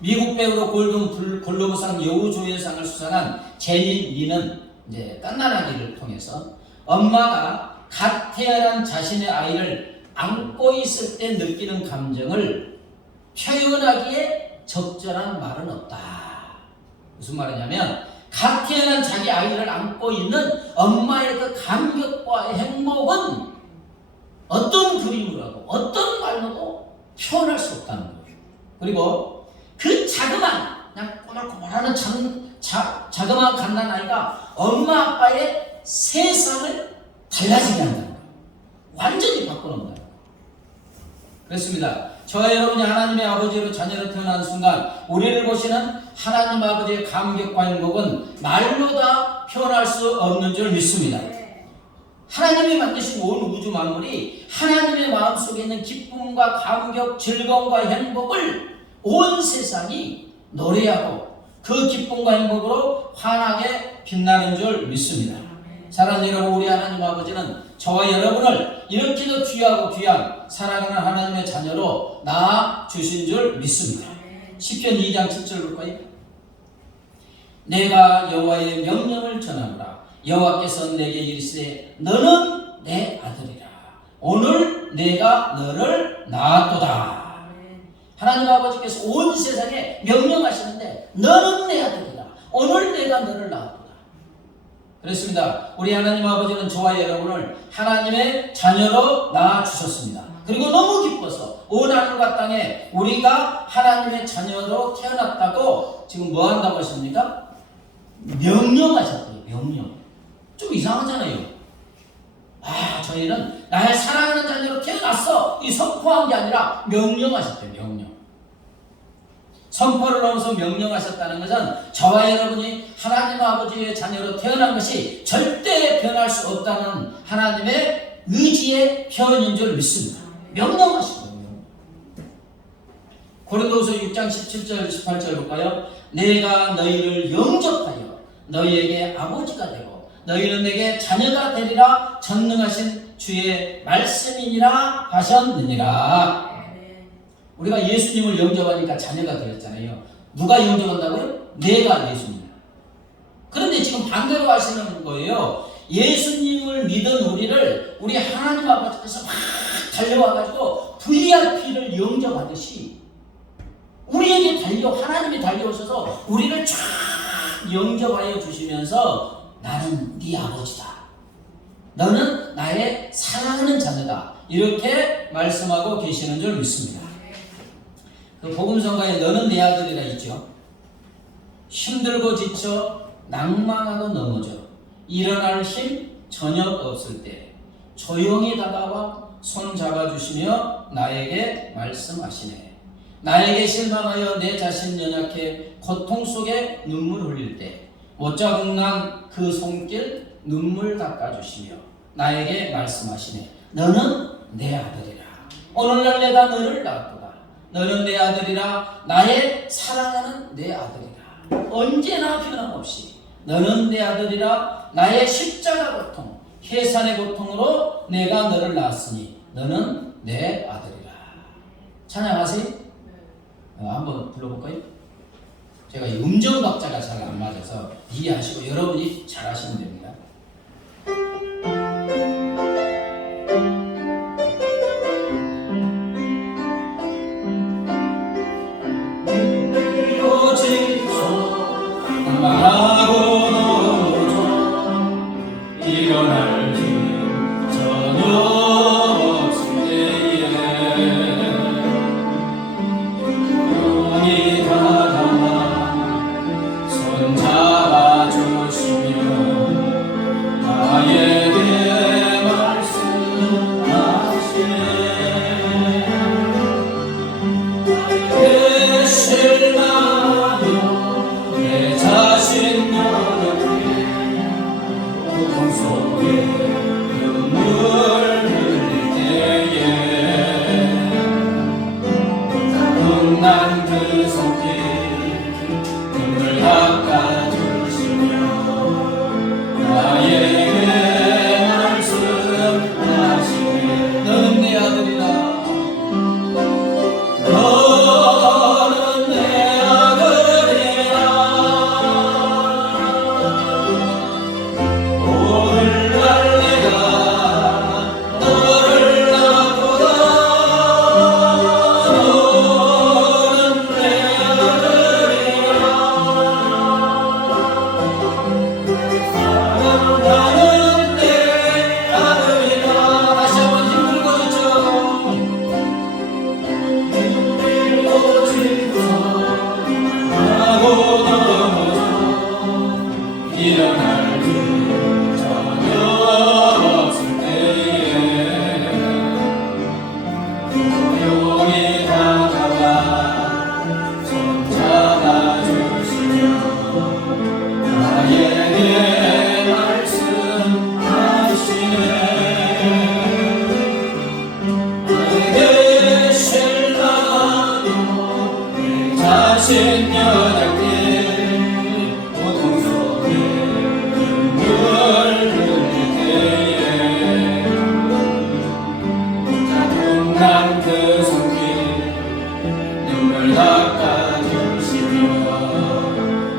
미국 배우로 골든 글로브상 여우조연상을 수상한 제니 리는 이제 깐난아기를 통해서 엄마가 갓 태어난 자신의 아이를 안고 있을 때 느끼는 감정을 표현하기에 적절한 말은 없다. 무슨 말이냐면 갓 태어난 자기 아이를 안고 있는 엄마의 그 감격과 행복은 어떤 그림으로 하고 어떤 말로도 표현할 수 없다는 거예요. 그리고 그 자그만 그냥 꼬물꼬물하는 자그마한 갓난아이가 엄마 아빠의 세상을 달라지게 한다는 거예요. 완전히 바꿔놓는다는 거예요. 그렇습니다. 저와 여러분이 하나님의 아버지로 자녀로 태어난 순간 우리를 보시는 하나님 아버지의 감격과 행복은 말로 다 표현할 수 없는 줄 믿습니다. 하나님이 만드신 온 우주 만물이 하나님의 마음속에 있는 기쁨과 감격, 즐거움과 행복을 온 세상이 노래하고 그 기쁨과 행복으로 환하게 빛나는 줄 믿습니다. 사랑하는 여러분, 우리 하나님 아버지는 저와 여러분을 이렇게도 귀하고 귀한 사랑하는 하나님의 자녀로 낳아주신 줄 믿습니다. 시편 2장 7절 볼까요? 내가 여호와의 명령을 전하노라. 여호와께서 내게 이르시되 너는 내 아들이라. 오늘 내가 너를 낳았도다. 하나님 아버지께서 온 세상에 명령하시는데 너는 내 아들이다. 오늘 내가 너를 낳았도다. 그렇습니다. 우리 하나님 아버지는 저와 여러분을 하나님의 자녀로 낳아주셨습니다. 그리고 너무 기뻐서 온 하늘과 땅에 우리가 하나님의 자녀로 태어났다고 지금 뭐 한다고 하십니까? 명령하셨대요. 명령. 좀 이상하잖아요. 저희는 나의 사랑하는 자녀로 태어났어. 이 선포한 게 아니라 명령하셨대요. 명령. 선포를 넘어서 명령하셨다는 것은 저와 여러분이 하나님 아버지의 자녀로 태어난 것이 절대 변할 수 없다는 하나님의 의지의 표현인 줄 믿습니다. 명령하시거든요. 고린도후서 6장 17절 18절 볼까요? 내가 너희를 영접하여 너희에게 아버지가 되고 너희는 내게 자녀가 되리라 전능하신 주의 말씀이니라 하셨느니라. 우리가 예수님을 영접하니까 자녀가 되었잖아요. 누가 영접한다고요? 내가 예수님. 그런데 지금 반대로 하시는 거예요. 예수님을 믿은 우리를 우리 하나님 아버지께서 막 달려와가지고 VIP를 영접하듯이 우리에게 하나님이 달려오셔서 우리를 쫙 영접하여 주시면서 나는 네 아버지다. 너는 나의 사랑하는 자녀다. 이렇게 말씀하고 계시는 줄 믿습니다. 그 복음성가에 너는 내 아들이라 있죠. 힘들고 지쳐 낭망하고 넘어져 일어날 힘 전혀 없을 때 조용히 다가와 손 잡아주시며 나에게 말씀하시네. 나에게 실망하여 내 자신 연약해 고통 속에 눈물 흘릴 때 못자국 난 그 손길 눈물 닦아주시며 나에게 말씀하시네. 너는 내 아들이라. 오늘날 내가 너를 낳았도다. 너는 내 아들이라. 나의 사랑하는 내 아들이라. 언제나 변함없이 너는 내 아들이라. 나의 십자가 고통 해산의 고통으로 내가 너를 낳았으니 너는 내 아들이라. 찬양하세요. 한번 불러볼까요? 제가 음정 박자가 잘 안 맞아서 이해하시고 여러분이 잘 하시면 됩니다. 말하고 넘어져 일어날 힘 전혀 없을 때에 용이 다가와 손 잡아주시며 나에게 말씀하시네. 내 실망하며 내 자신 노력해 고통 속에 눈물 흘릴 때에 끝난 그 손길 눈물 닦아주시며 나에게 말씀하시네. 너는 내 아들이라. 너는 내 아들이라. 오늘날 내가 너를 낳았도다. 너는 내 아들이라. 나는 내 아들이라. 다시 한번 힘들고 있죠. 힘들고 지쳐 하고 넘어져 일어날 길 전혀 없을 때에 조용히 다가와 손 잡아주시며 나에게 말씀하시네. 나에게 실망하며 내 자신 연약해 고통 속에 눈물 흘릴 때에 끝난 그 손길 눈물 닦아주시며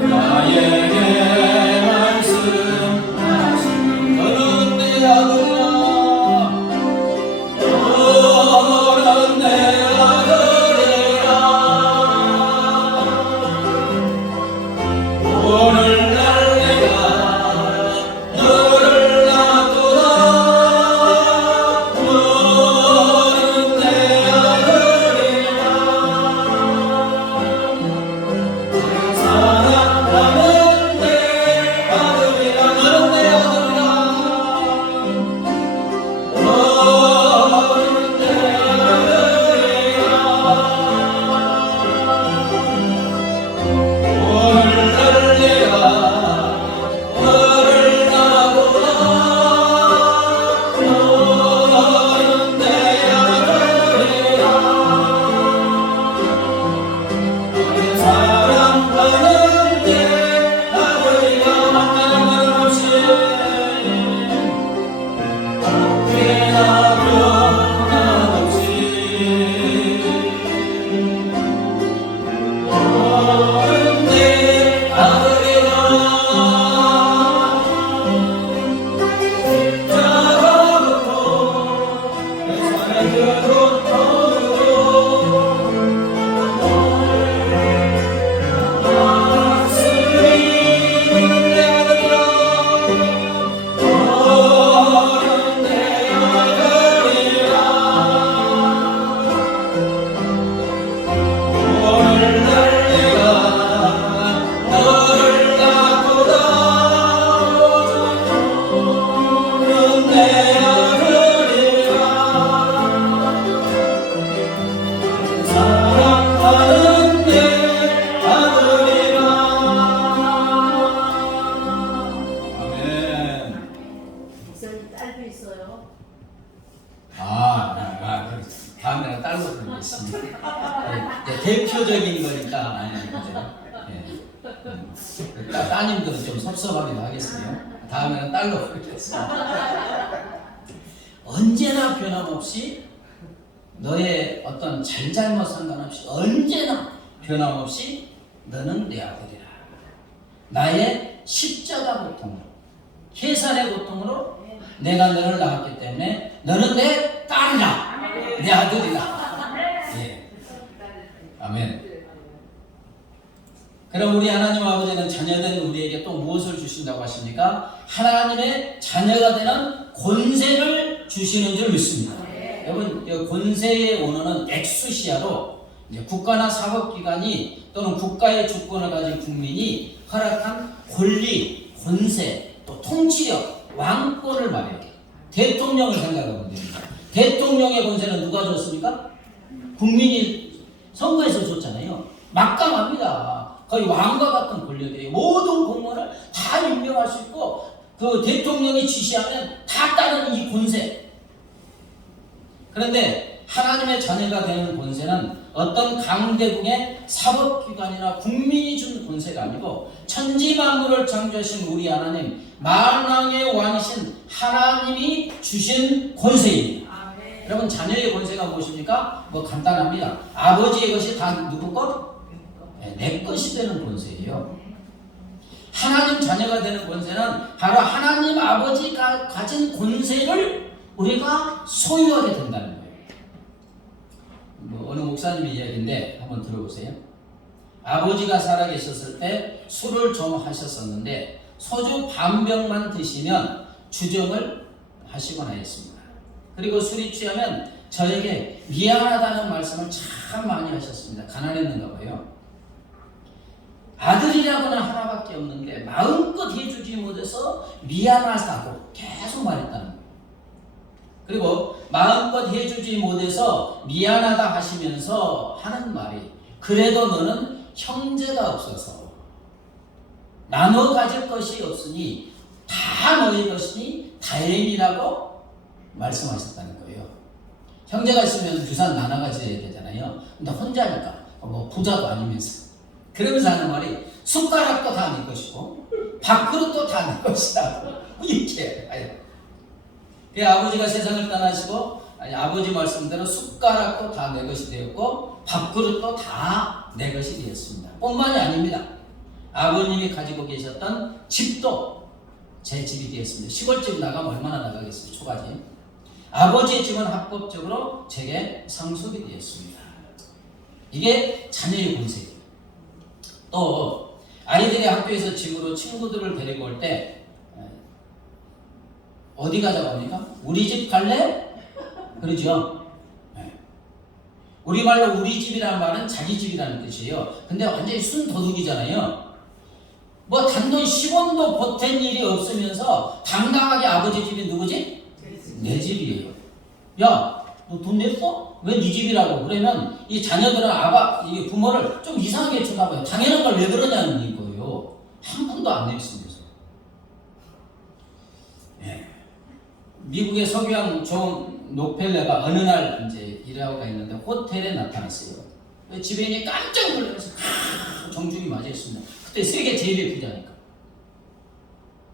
나에게 말씀하시네. 너는 내 아들이라. 너는 내 아들이라. 오늘날 내가 너를 낳았도다. 너는 내 아들이라. 다음에는 딸로 부르겠습니다. 대표적인 거니까. 그죠? 따님들은 좀 섭섭하기도 하겠어요. 다음에는 딸로 부르겠습니다. 언제나 변함없이 너의 어떤 잘잘못 상관없이 언제나 변함없이 너는 내 아들이라. 나의 십자가 고통으로 계산의 고통으로 내가 너를 낳았기 때문에 너는 내 딸이라. 내 아들이라. 예. 아멘. 그럼 우리 하나님 아버지는 자녀된 우리에게 또 무엇을 주신다고 하십니까? 하나님의 자녀가 되는 권세를 주시는 줄 믿습니다. 여러분, 권세의 원어는 엑수시아로 국가나 사법기관이 또는 국가의 주권을 가진 국민이 허락한 권리, 권세, 또 통치력, 왕권을 말해요. 대통령을 생각하면 됩니다. 대통령의 권세는 누가 줬습니까? 국민이 선거에서 줬잖아요. 막강합니다. 거의 왕과 같은 권력이에요. 모든 공무원을 다 임명할 수 있고 그 대통령이 지시하면 다 따르는 이 권세. 그런데 하나님의 자녀가 되는 권세는 어떤 강대국의 사법기관이나 국민이 준 권세가 아니고 천지만물을 창조하신 우리 하나님, 만왕의 왕이신 하나님이 주신 권세입니다. 여러분, 자녀의 권세가 무엇입니까? 뭐 간단합니다. 아버지의 것이 다 누구 것? 내 것이 되는 권세예요. 하나님 자녀가 되는 권세는 바로 하나님 아버지가 가진 권세를 우리가 소유하게 된다는 거예요. 어느 목사님의 이야기인데 한번 들어보세요. 아버지가 살아계셨을 때 술을 좀 하셨었는데 소주 반병만 드시면 주정을 하시곤 하였습니다. 그리고 술이 취하면 저에게 미안하다는 말씀을 참 많이 하셨습니다. 가난했는가 봐요. 아들이라고는 하나밖에 없는데 마음껏 해주지 못해서 미안하다고 계속 말했다는 거예요. 그리고 마음껏 해주지 못해서 미안하다 하시면서 하는 말이, 그래도 너는 형제가 없어서 나눠 가질 것이 없으니 다 너의 것이니 다행이라고 말씀하셨다는 거예요. 형제가 있으면 유산 나눠 가져야 되잖아요. 근데 혼자니까 뭐 부자도 아니면서 그러면서 하는 말이, 숟가락도 다 내 것이고 밥그릇도 다 내 것이다. 이렇게. 그 아버지가 세상을 떠나시고 아버지 말씀대로 숟가락도 다 내 것이 되었고 밥그릇도 다 내 것이 되었습니다. 뿐만이 아닙니다. 아버님이 가지고 계셨던 집도 제 집이 되었습니다. 시골집 나가면 얼마나 나가겠어요? 초가집. 아버지의 집은 합법적으로 제게 상속이 되었습니다. 이게 자녀의 권세예요. 또 아이들이 학교에서 집으로 친구들을 데리고 올 때 어디 가자고 합니까? 우리 집 갈래? 그러죠? 네. 우리말로 우리 집이라는 말은 자기 집이라는 뜻이에요. 근데 완전히 순도둑이잖아요. 뭐 단돈 10원도 보탠 일이 없으면서 당당하게 아버지 집이 누구 집? 내 집이에요. 야, 너 돈 냈어? 왜 네 집이라고? 그러면 이 자녀들은 이 부모를 좀 이상하게 쳐다봐요. 당연한 걸 왜 그러냐는 거예요. 한 푼도 안 냈습니다. 네. 미국의 석유왕 존 록펠러가 어느 날 이제 일하고가 있는데 호텔에 나타났어요. 지배인이 깜짝 놀라면서 정중히 맞이했습니다. 그때 세계 제일의 부자니까.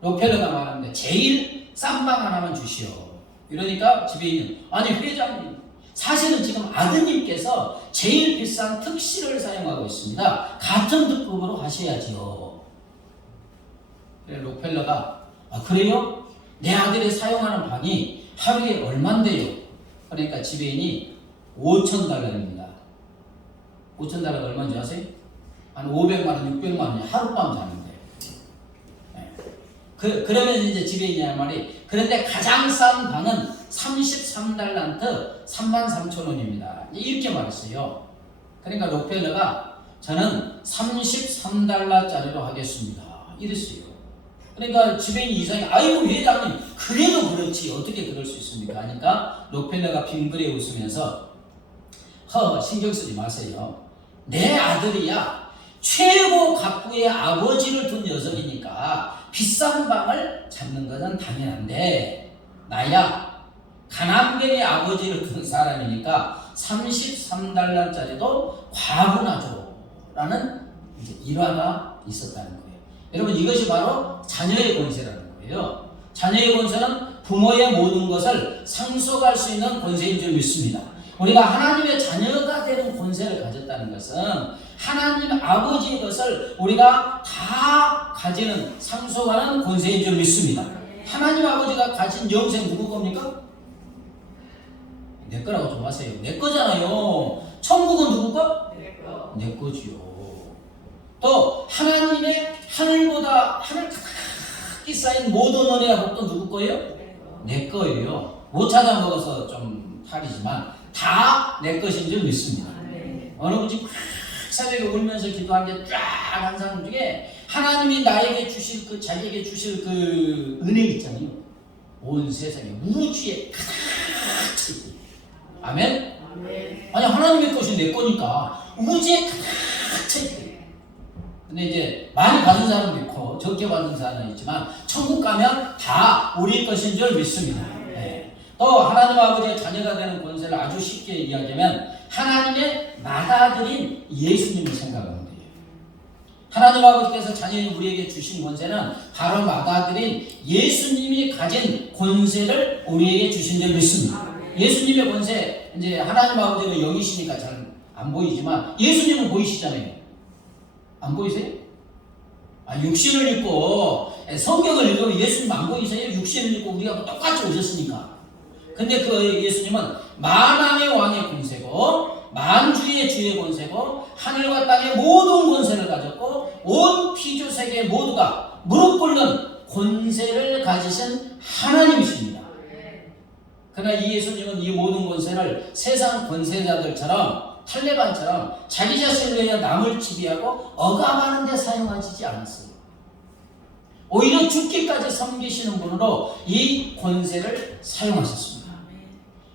록펠러가 말하는데 제일 싼 방 하나만 주시오. 이러니까 지배인은, 아니 회장님, 사실은 지금 아드님께서 제일 비싼 특실을 사용하고 있습니다. 같은 등급으로 하셔야지요. 그래, 록펠러가, 아 그래요? 내 아들이 사용하는 방이 하루에 얼만데요? 그러니까 지배인이 5,000달러입니다. 5,000달러가 얼마인지 아세요? 한 500만 원, 600만 원이 하룻밤 자는데. 그러면 이제 지배인이란 말이, 그런데 가장 싼 방은 33달란트 33,000원입니다. 이렇게 말했어요. 그러니까 록펠러가 저는 33달러짜리로 하겠습니다. 이랬어요. 그러니까 지배인 이상이, 아이고 회장님 그래도 그렇지 어떻게 그럴 수 있습니까? 하니까 록펠러가 빙그레 웃으면서 신경 쓰지 마세요. 내 아들이야 최고 각부의 아버지를 둔 녀석이니까 비싼 방을 잡는 것은 당연한데, 나야 가난뱅이 아버지를 둔 사람이니까 33달러짜리도 과분하죠 라는 이제 일화가 있었다는 거예요. 여러분, 이것이 바로 자녀의 권세라는 거예요. 자녀의 권세는 부모의 모든 것을 상속할 수 있는 권세인 줄 믿습니다. 우리가 하나님의 자녀가 되는 권세를 가졌다는 것은 하나님 아버지의 것을 우리가 다 가지는, 상속하는 권세인 줄 믿습니다. 하나님 아버지가 가진 영생 누구 겁니까? 내 거라고 좀 하세요. 내 거잖아요. 천국은 누구 거? 내 거지요. 또 하나님의 하늘보다 하늘 가득히 쌓인 모든 은혜와 복도 누구 거예요? 내 거예요. 못 찾아 먹어서 좀 탈이지만 다 내 것인 줄 믿습니다. 어느 분이 새벽에 울면서 기도한 게 쫙 한 사람 중에 하나님이 나에게 주실 자기에게 주실 그 은혜 있잖아요. 온 세상에 우주에 가득 차 있고. 아멘? 아니 하나님의 것이 내 거니까 우주에 가득 차 있고. 근데 이제 많이 받은 사람도 있고 적게 받은 사람은 있지만 천국 가면 다 우리 것인 줄 믿습니다. 네. 또 하나님 아버지의 자녀가 되는 권세를 아주 쉽게 이야기하면 하나님의 맏아들인 예수님을 생각하면 돼요. 하나님 아버지께서 자녀인 우리에게 주신 권세는 바로 맏아들인 예수님이 가진 권세를 우리에게 주신 줄 믿습니다. 예수님의 권세, 이제 하나님 아버지는 영이시니까 잘 안 보이지만 예수님은 보이시잖아요. 안 보이세요? 육신을 입고 성경을 읽으면 예수님 안 보이세요? 육신을 입고 우리가 똑같이 오셨으니까. 근데 그 예수님은 만왕의 왕의 권세고 만주의 주의 권세고 하늘과 땅의 모든 권세를 가졌고 온 피조 세계 모두가 무릎 꿇는 권세를 가지신 하나님이십니다. 그러나 이 예수님은 이 모든 권세를 세상 권세자들처럼 탈레반처럼 자기 자신을 위해 남을 지배하고 억압하는 데 사용하지 않았어요. 오히려 죽기까지 섬기시는 분으로 이 권세를 사용하셨습니다.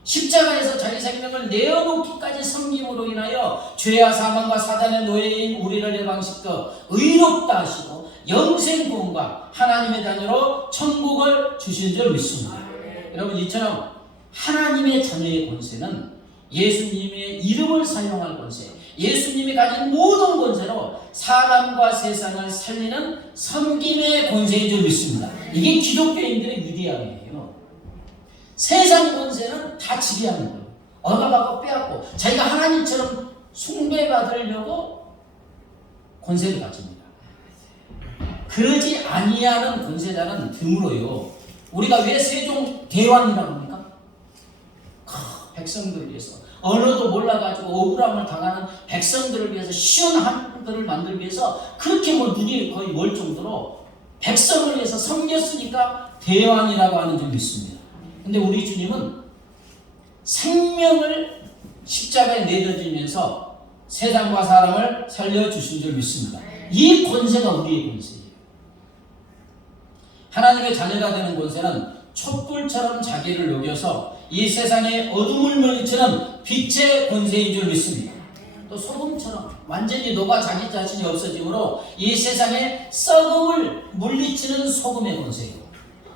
십자가에서 자기 생명을 내어놓기까지 섬김으로 인하여 죄와 사망과 사단의 노예인 우리를 해방시켜 의롭다 하시고 영생 구원과 하나님의 자녀로 천국을 주신 줄 믿습니다. 여러분, 이처럼 하나님의 자녀의 권세는 예수님의 이름을 사용할 권세, 예수님이 가진 모든 권세로 사람과 세상을 살리는 섬김의 권세인 줄 믿습니다. 이게 기독교인들의 위대함이에요. 세상 권세는 다 지배하는 거예요. 억압하고 빼앗고 자기가 하나님처럼 숭배받으려고 권세를 가집니다. 그러지 아니하는 권세자는 드물어요. 우리가 왜 세종 대왕이라고 합니까? 백성들을 위해서, 언어도 몰라가지고 억울함을 당하는 백성들을 위해서 쉬운 한글을 만들기 위해서 그렇게 눈이 거의 멀 정도로 백성을 위해서 섬겼으니까 대왕이라고 하는 줄 믿습니다. 근데 우리 주님은 생명을 십자가에 내려주면서 세상과 사람을 살려주신 줄 믿습니다. 이 권세가 우리의 권세예요. 하나님의 자녀가 되는 권세는 촛불처럼 자기를 녹여서 이 세상의 어둠을 물리치는 빛의 권세인 줄 믿습니다. 또 소금처럼 완전히 녹아 자기 자신이 없어지므로 이 세상의 썩음을 물리치는 소금의 권세예요.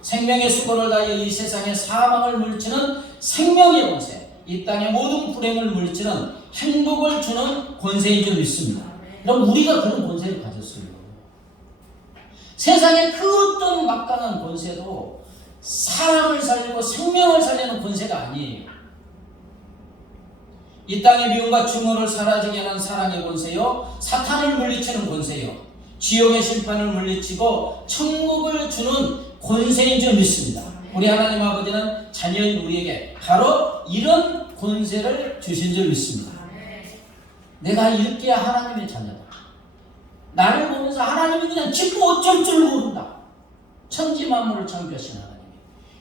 생명의 수고를 다하여 이 세상의 사망을 물리치는 생명의 권세, 이 땅의 모든 불행을 물리치는 행복을 주는 권세인 줄 믿습니다. 그럼 우리가 그런 권세를 가졌어요. 세상의 그 어떤 막강한 권세도 사람을 살리고 생명을 살리는 권세가 아니에요. 이 땅의 미움과 증오를 사라지게 하는 사랑의 권세요, 사탄을 물리치는 권세요, 지옥의 심판을 물리치고 천국을 주는 권세인 줄 믿습니다. 우리 하나님 아버지는 자녀인 우리에게 바로 이런 권세를 주신 줄 믿습니다. 내가 이렇게 하나님의 자녀다. 나를 보면서 하나님이 그냥 짓고 어쩔 줄 모른다. 천지 만물을 창조하신 하나님.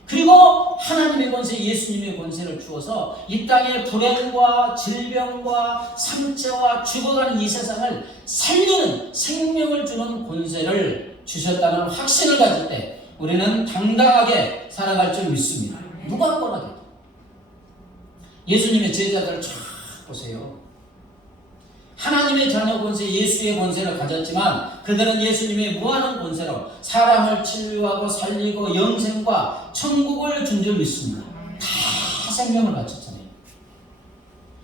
그리고 하나님의 권세, 예수님의 권세를 주어서 이 땅의 불행과 질병과 상처와 죽어가는 이 세상을 살리는 생명을 주는 권세를 주셨다는 확신을 가질 때 우리는 당당하게 살아갈 줄 믿습니다. 누가 뭐라 해도. 예수님의 제자들을 쫙 보세요. 하나님의 자녀 권세, 예수의 권세를 가졌지만 그들은 예수님의 무한한 권세로 사람을 치유하고 살리고 영생과 천국을 준 줄 믿습니다. 다 생명을 바쳤잖아요.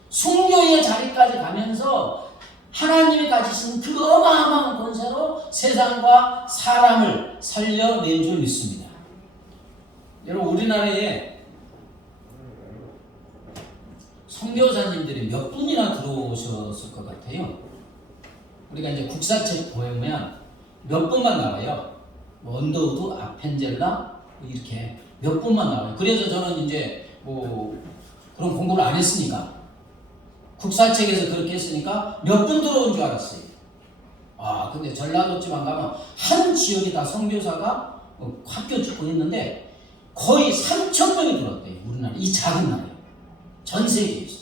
순교의 자리까지 가면서 하나님이 가지신 그 어마어마한 권세로 세상과 사람을 살려낸 줄 믿습니다. 여러분, 우리나라에 선교사님들이 몇 분이나 들어오셨을 것 같아요. 우리가 이제 국사책 보면 몇 분만 나와요. 뭐 언더우드, 아펜젤라 이렇게 몇 분만 나와요. 그래서 저는 이제 뭐 그런 공부를 안 했으니까 국사책에서 그렇게 했으니까 몇 분 들어온 줄 알았어요. 아, 근데 전라도 지방 가면 한 지역에 다 선교사가 학교 짓고 있는데 거의 3,000명이 들어왔대요. 우리나라 이 작은 나라에. 전 세계에서.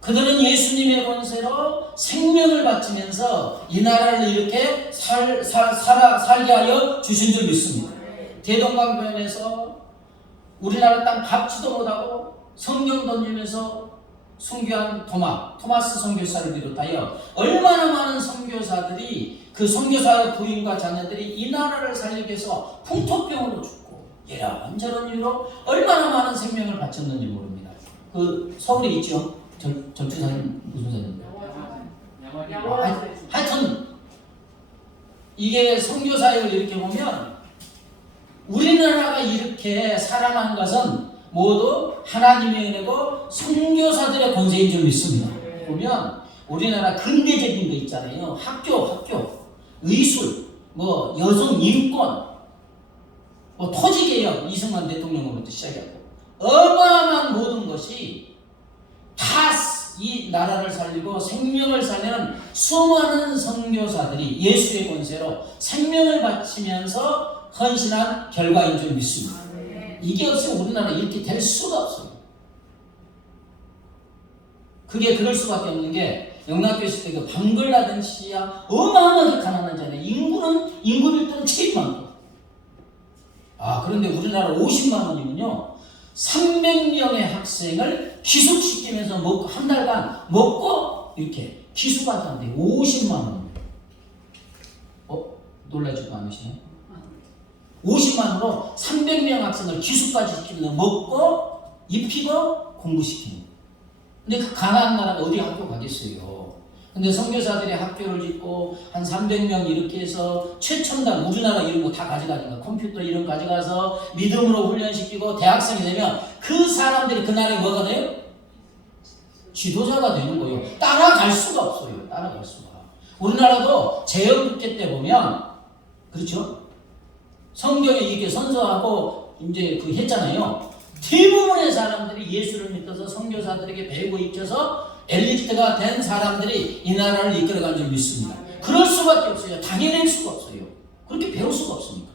그들은 예수님의 권세로 생명을 바치면서 이 나라를 이렇게 살게 하여 주신 줄 믿습니다. 대동강변에서 우리나라 땅 밟지도 못하고 성경 던지면서 선교한 토마스 선교사를 비롯하여 얼마나 많은 선교사들이 그 선교사의 부인과 자녀들이 이 나라를 살리기 위해서 풍토병으로 죽고 이런저런 이유로 얼마나 많은 생명을 바쳤는지 모릅니다. 그 서울에 있죠. 전주사님 무슨 사님인가요? 하여튼 이게 선교사역을 이렇게 보면 우리나라가 이렇게 살아난 것은 모두 하나님의 은혜고 선교사들의 권세인 줄 믿습니다. 보면 우리나라 근대적인 거 있잖아요. 학교, 의술, 뭐 여성 인권, 뭐 토지개혁, 이승만 대통령으로부터 시작하고 어마어마한 모든 것이 다 이 나라를 살리고 생명을 살리는 수많은 선교사들이 예수의 권세로 생명을 바치면서 헌신한 결과인 줄 믿습니다. 이게 없으면 우리나라 이렇게 될 수가 없어요. 그게 그럴 수밖에 없는 게 영락교 있을 때 그 방글라데시야 어마어마하게 가난하잖아요. 인구 밀도는 제일 많고. 아, 그런데 우리나라 50만 원이면요 300명의 학생을 기숙시키면서 먹고 한 달간 먹고 이렇게 기숙하는데 50만 원. 놀라지도 않으시나요? 50만으로 300명 학생을 기숙까지 시키면서 먹고 입히고 공부시키는. 근데 그 가난한 나라가 어디 학교 가겠어요? 근데 선교사들이 학교를 짓고 한 300명 이렇게 해서 최첨단 우리나라 이런 거 다 가져가니까 컴퓨터 이런 거 가져가서 믿음으로 훈련시키고 대학생이 되면 그 사람들이 그 나라에 뭐가 돼요? 지도자가 되는 거예요. 따라갈 수가 없어요. 따라갈 수가. 우리나라도 재헌국제 때 보면 그렇죠? 성경에 이게 선서하고 이제 그 했잖아요. 대부분의 사람들이 예수를 믿어서 선교사들에게 배우고 익혀서 엘리트가 된 사람들이 이 나라를 이끌어간 줄 믿습니다. 그럴 수밖에 없어요. 당해낼 수가 없어요. 그렇게 배울 수가 없으니까.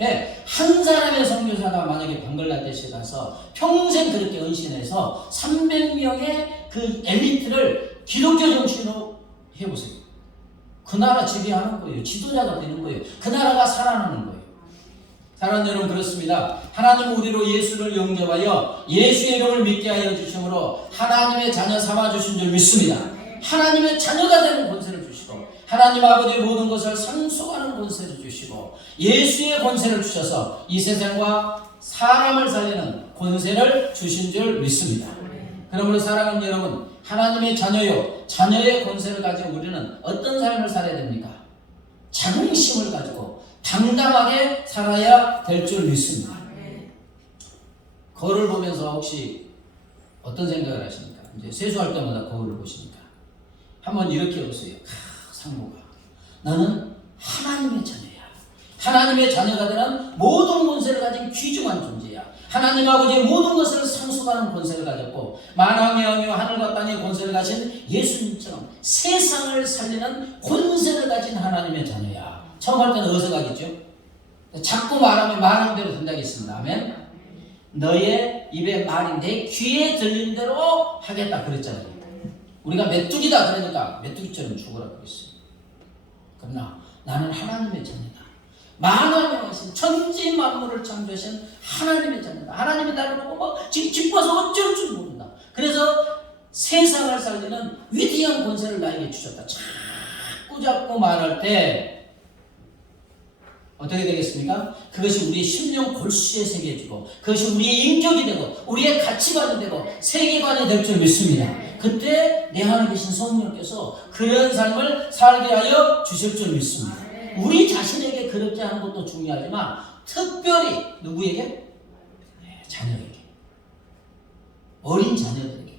예, 한 사람의 선교사가 만약에 방글라데시에 가서 평생 그렇게 헌신해서 300명의 그 엘리트를 기독교 정신으로 해보세요. 그 나라 지배하는 거예요. 지도자가 되는 거예요. 그 나라가 살아나는 거예요. 사랑하는 여러분, 그렇습니다. 하나님은 우리로 예수를 영접하여 예수의 이름을 믿게 하여 주심으로 하나님의 자녀 삼아주신 줄 믿습니다. 하나님의 자녀가 되는 권세를 주시고 하나님 아버지의 모든 것을 상속하는 권세를 주시고 예수의 권세를 주셔서 이 세상과 사람을 살리는 권세를 주신 줄 믿습니다. 그러므로 사랑하는 여러분, 하나님의 자녀요, 자녀의 권세를 가지고 우리는 어떤 삶을 살아야 됩니까? 자긍심을 가지고 당당하게 살아야 될 줄 믿습니다. 거울을 보면서 혹시 어떤 생각을 하십니까? 이제 세수할 때마다 거울을 보시니까 한번 이렇게 보세요. 상무가 너는 하나님의 자녀야. 하나님의 자녀가 되는 모든 권세를 가진 귀중한 존재야. 자녀야. 하나님 아버지의 모든 것을 상속하는 권세를 가졌고 만왕의 왕이요 하늘과 땅의 권세를 가진 예수님처럼 세상을 살리는 권세를 가진 하나님의 자녀야. 처음 할 때는 어디서 가겠죠? 자꾸 말하면 말하는 대로 된다고 했습니다. 아멘. 너의 입에 말이 내 귀에 들린 대로 하겠다 그랬잖아요. 우리가 메뚜기다 그러니까 메뚜기처럼 죽으라고 그랬어요. 그러나 나는 하나님의 자녀다. 만왕의 왕이신 천지 만물을 창조하신 하나님의 자녀다. 하나님이 나를 보고 막 기뻐서 어쩔 줄 모른다. 그래서 세상을 살리는 위대한 권세를 나에게 주셨다. 자꾸 말할 때 어떻게 되겠습니까? 그것이 우리의 심령 골수에 새겨지고 그것이 우리의 인격이 되고 우리의 가치관이 되고 세계관이 될 줄 믿습니다. 그때 내 안에 계신 성령께서 그런 삶을 살게 하여 주실 줄 믿습니다. 우리 자신에게 그렇게 하는 것도 중요하지만 특별히 누구에게? 자녀에게, 어린 자녀들에게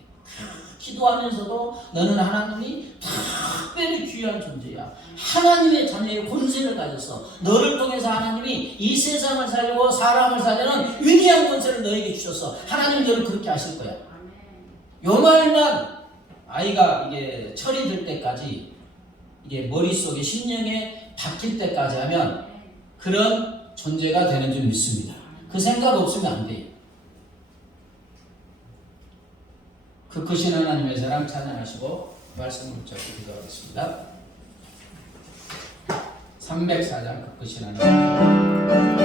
기도하면서도 너는 하나님이 특별히 귀한 존재야. 하나님의 자녀의 권세를 가져서 너를 통해서 하나님이 이 세상을 살리고 사람을 살리는 위대한 권세를 너에게 주셔서 하나님 너를 그렇게 하실 거야. 요 말만 아이가 이게 철이 들 때까지 이게 머릿속에 심령에 박힐 때까지 하면 그런 존재가 되는 줄 믿습니다. 그 생각 없으면 안 돼요. 그 크신 하나님의 사랑 찬양하시고 말씀을 붙잡고 기도하겠습니다. 304장 그 크신 하나님.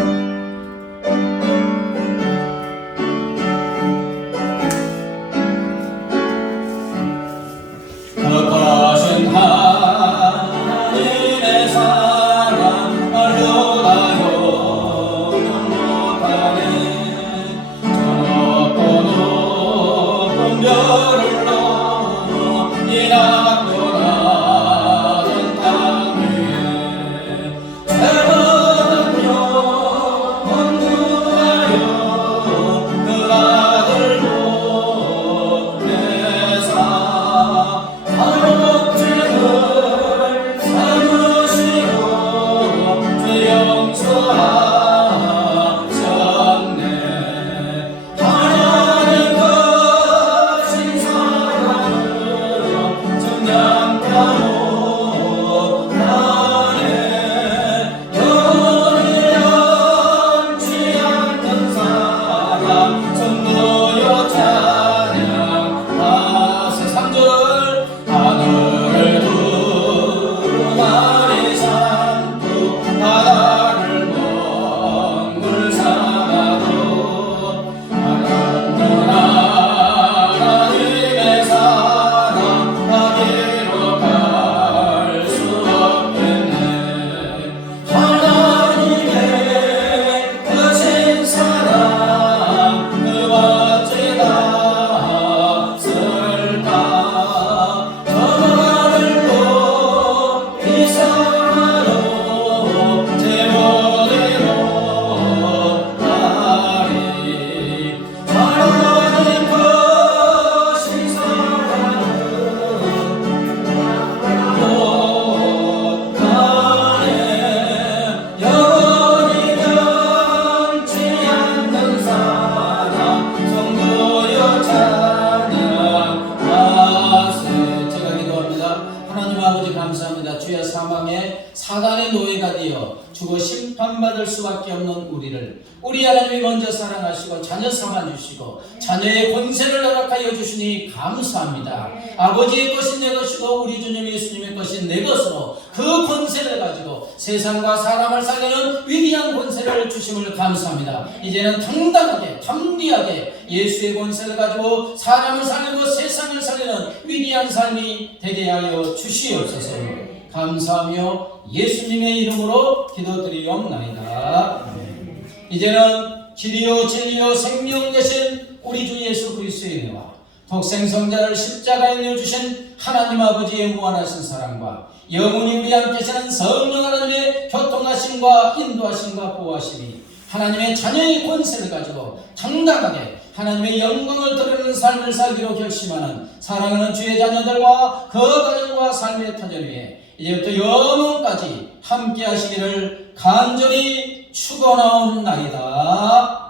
사단의 노예가 되어 죽어 심판받을 수밖에 없는 우리를 우리 하나님이 먼저 사랑하시고 자녀 삼아주시고 자녀의 권세를 허락하여 주시니 감사합니다. 아버지의 것이 내 것이고 우리 주님 예수님의 것이 내 것으로 그 권세를 가지고 세상과 사람을 살리는 위대한 권세를 주심을 감사합니다. 이제는 당당하게 담대하게 예수의 권세를 가지고 사람을 살리고 세상을 살리는 위대한 삶이 되게 하여 주시옵소서. 감사하며 예수님의 이름으로 기도드리옵나이다. 이제는 길이요 진리요 생명 되신 우리 주 예수 그리스도의 은혜와 독생성자를 십자가에 내어주신 하나님 아버지의 무한하신 사랑과 영원히 우리 함께 계시는 성령 하나님의 교통하심과 인도하심과 보호하심이 하나님의 자녀의 권세를 가지고 당당하게 하나님의 영광을 드리는 삶을 살기로 결심하는 사랑하는 주의 자녀들과 그 가정과 삶의 터전 위에 이제부터 영원까지 함께 하시기를 간절히 축원하옵나이다.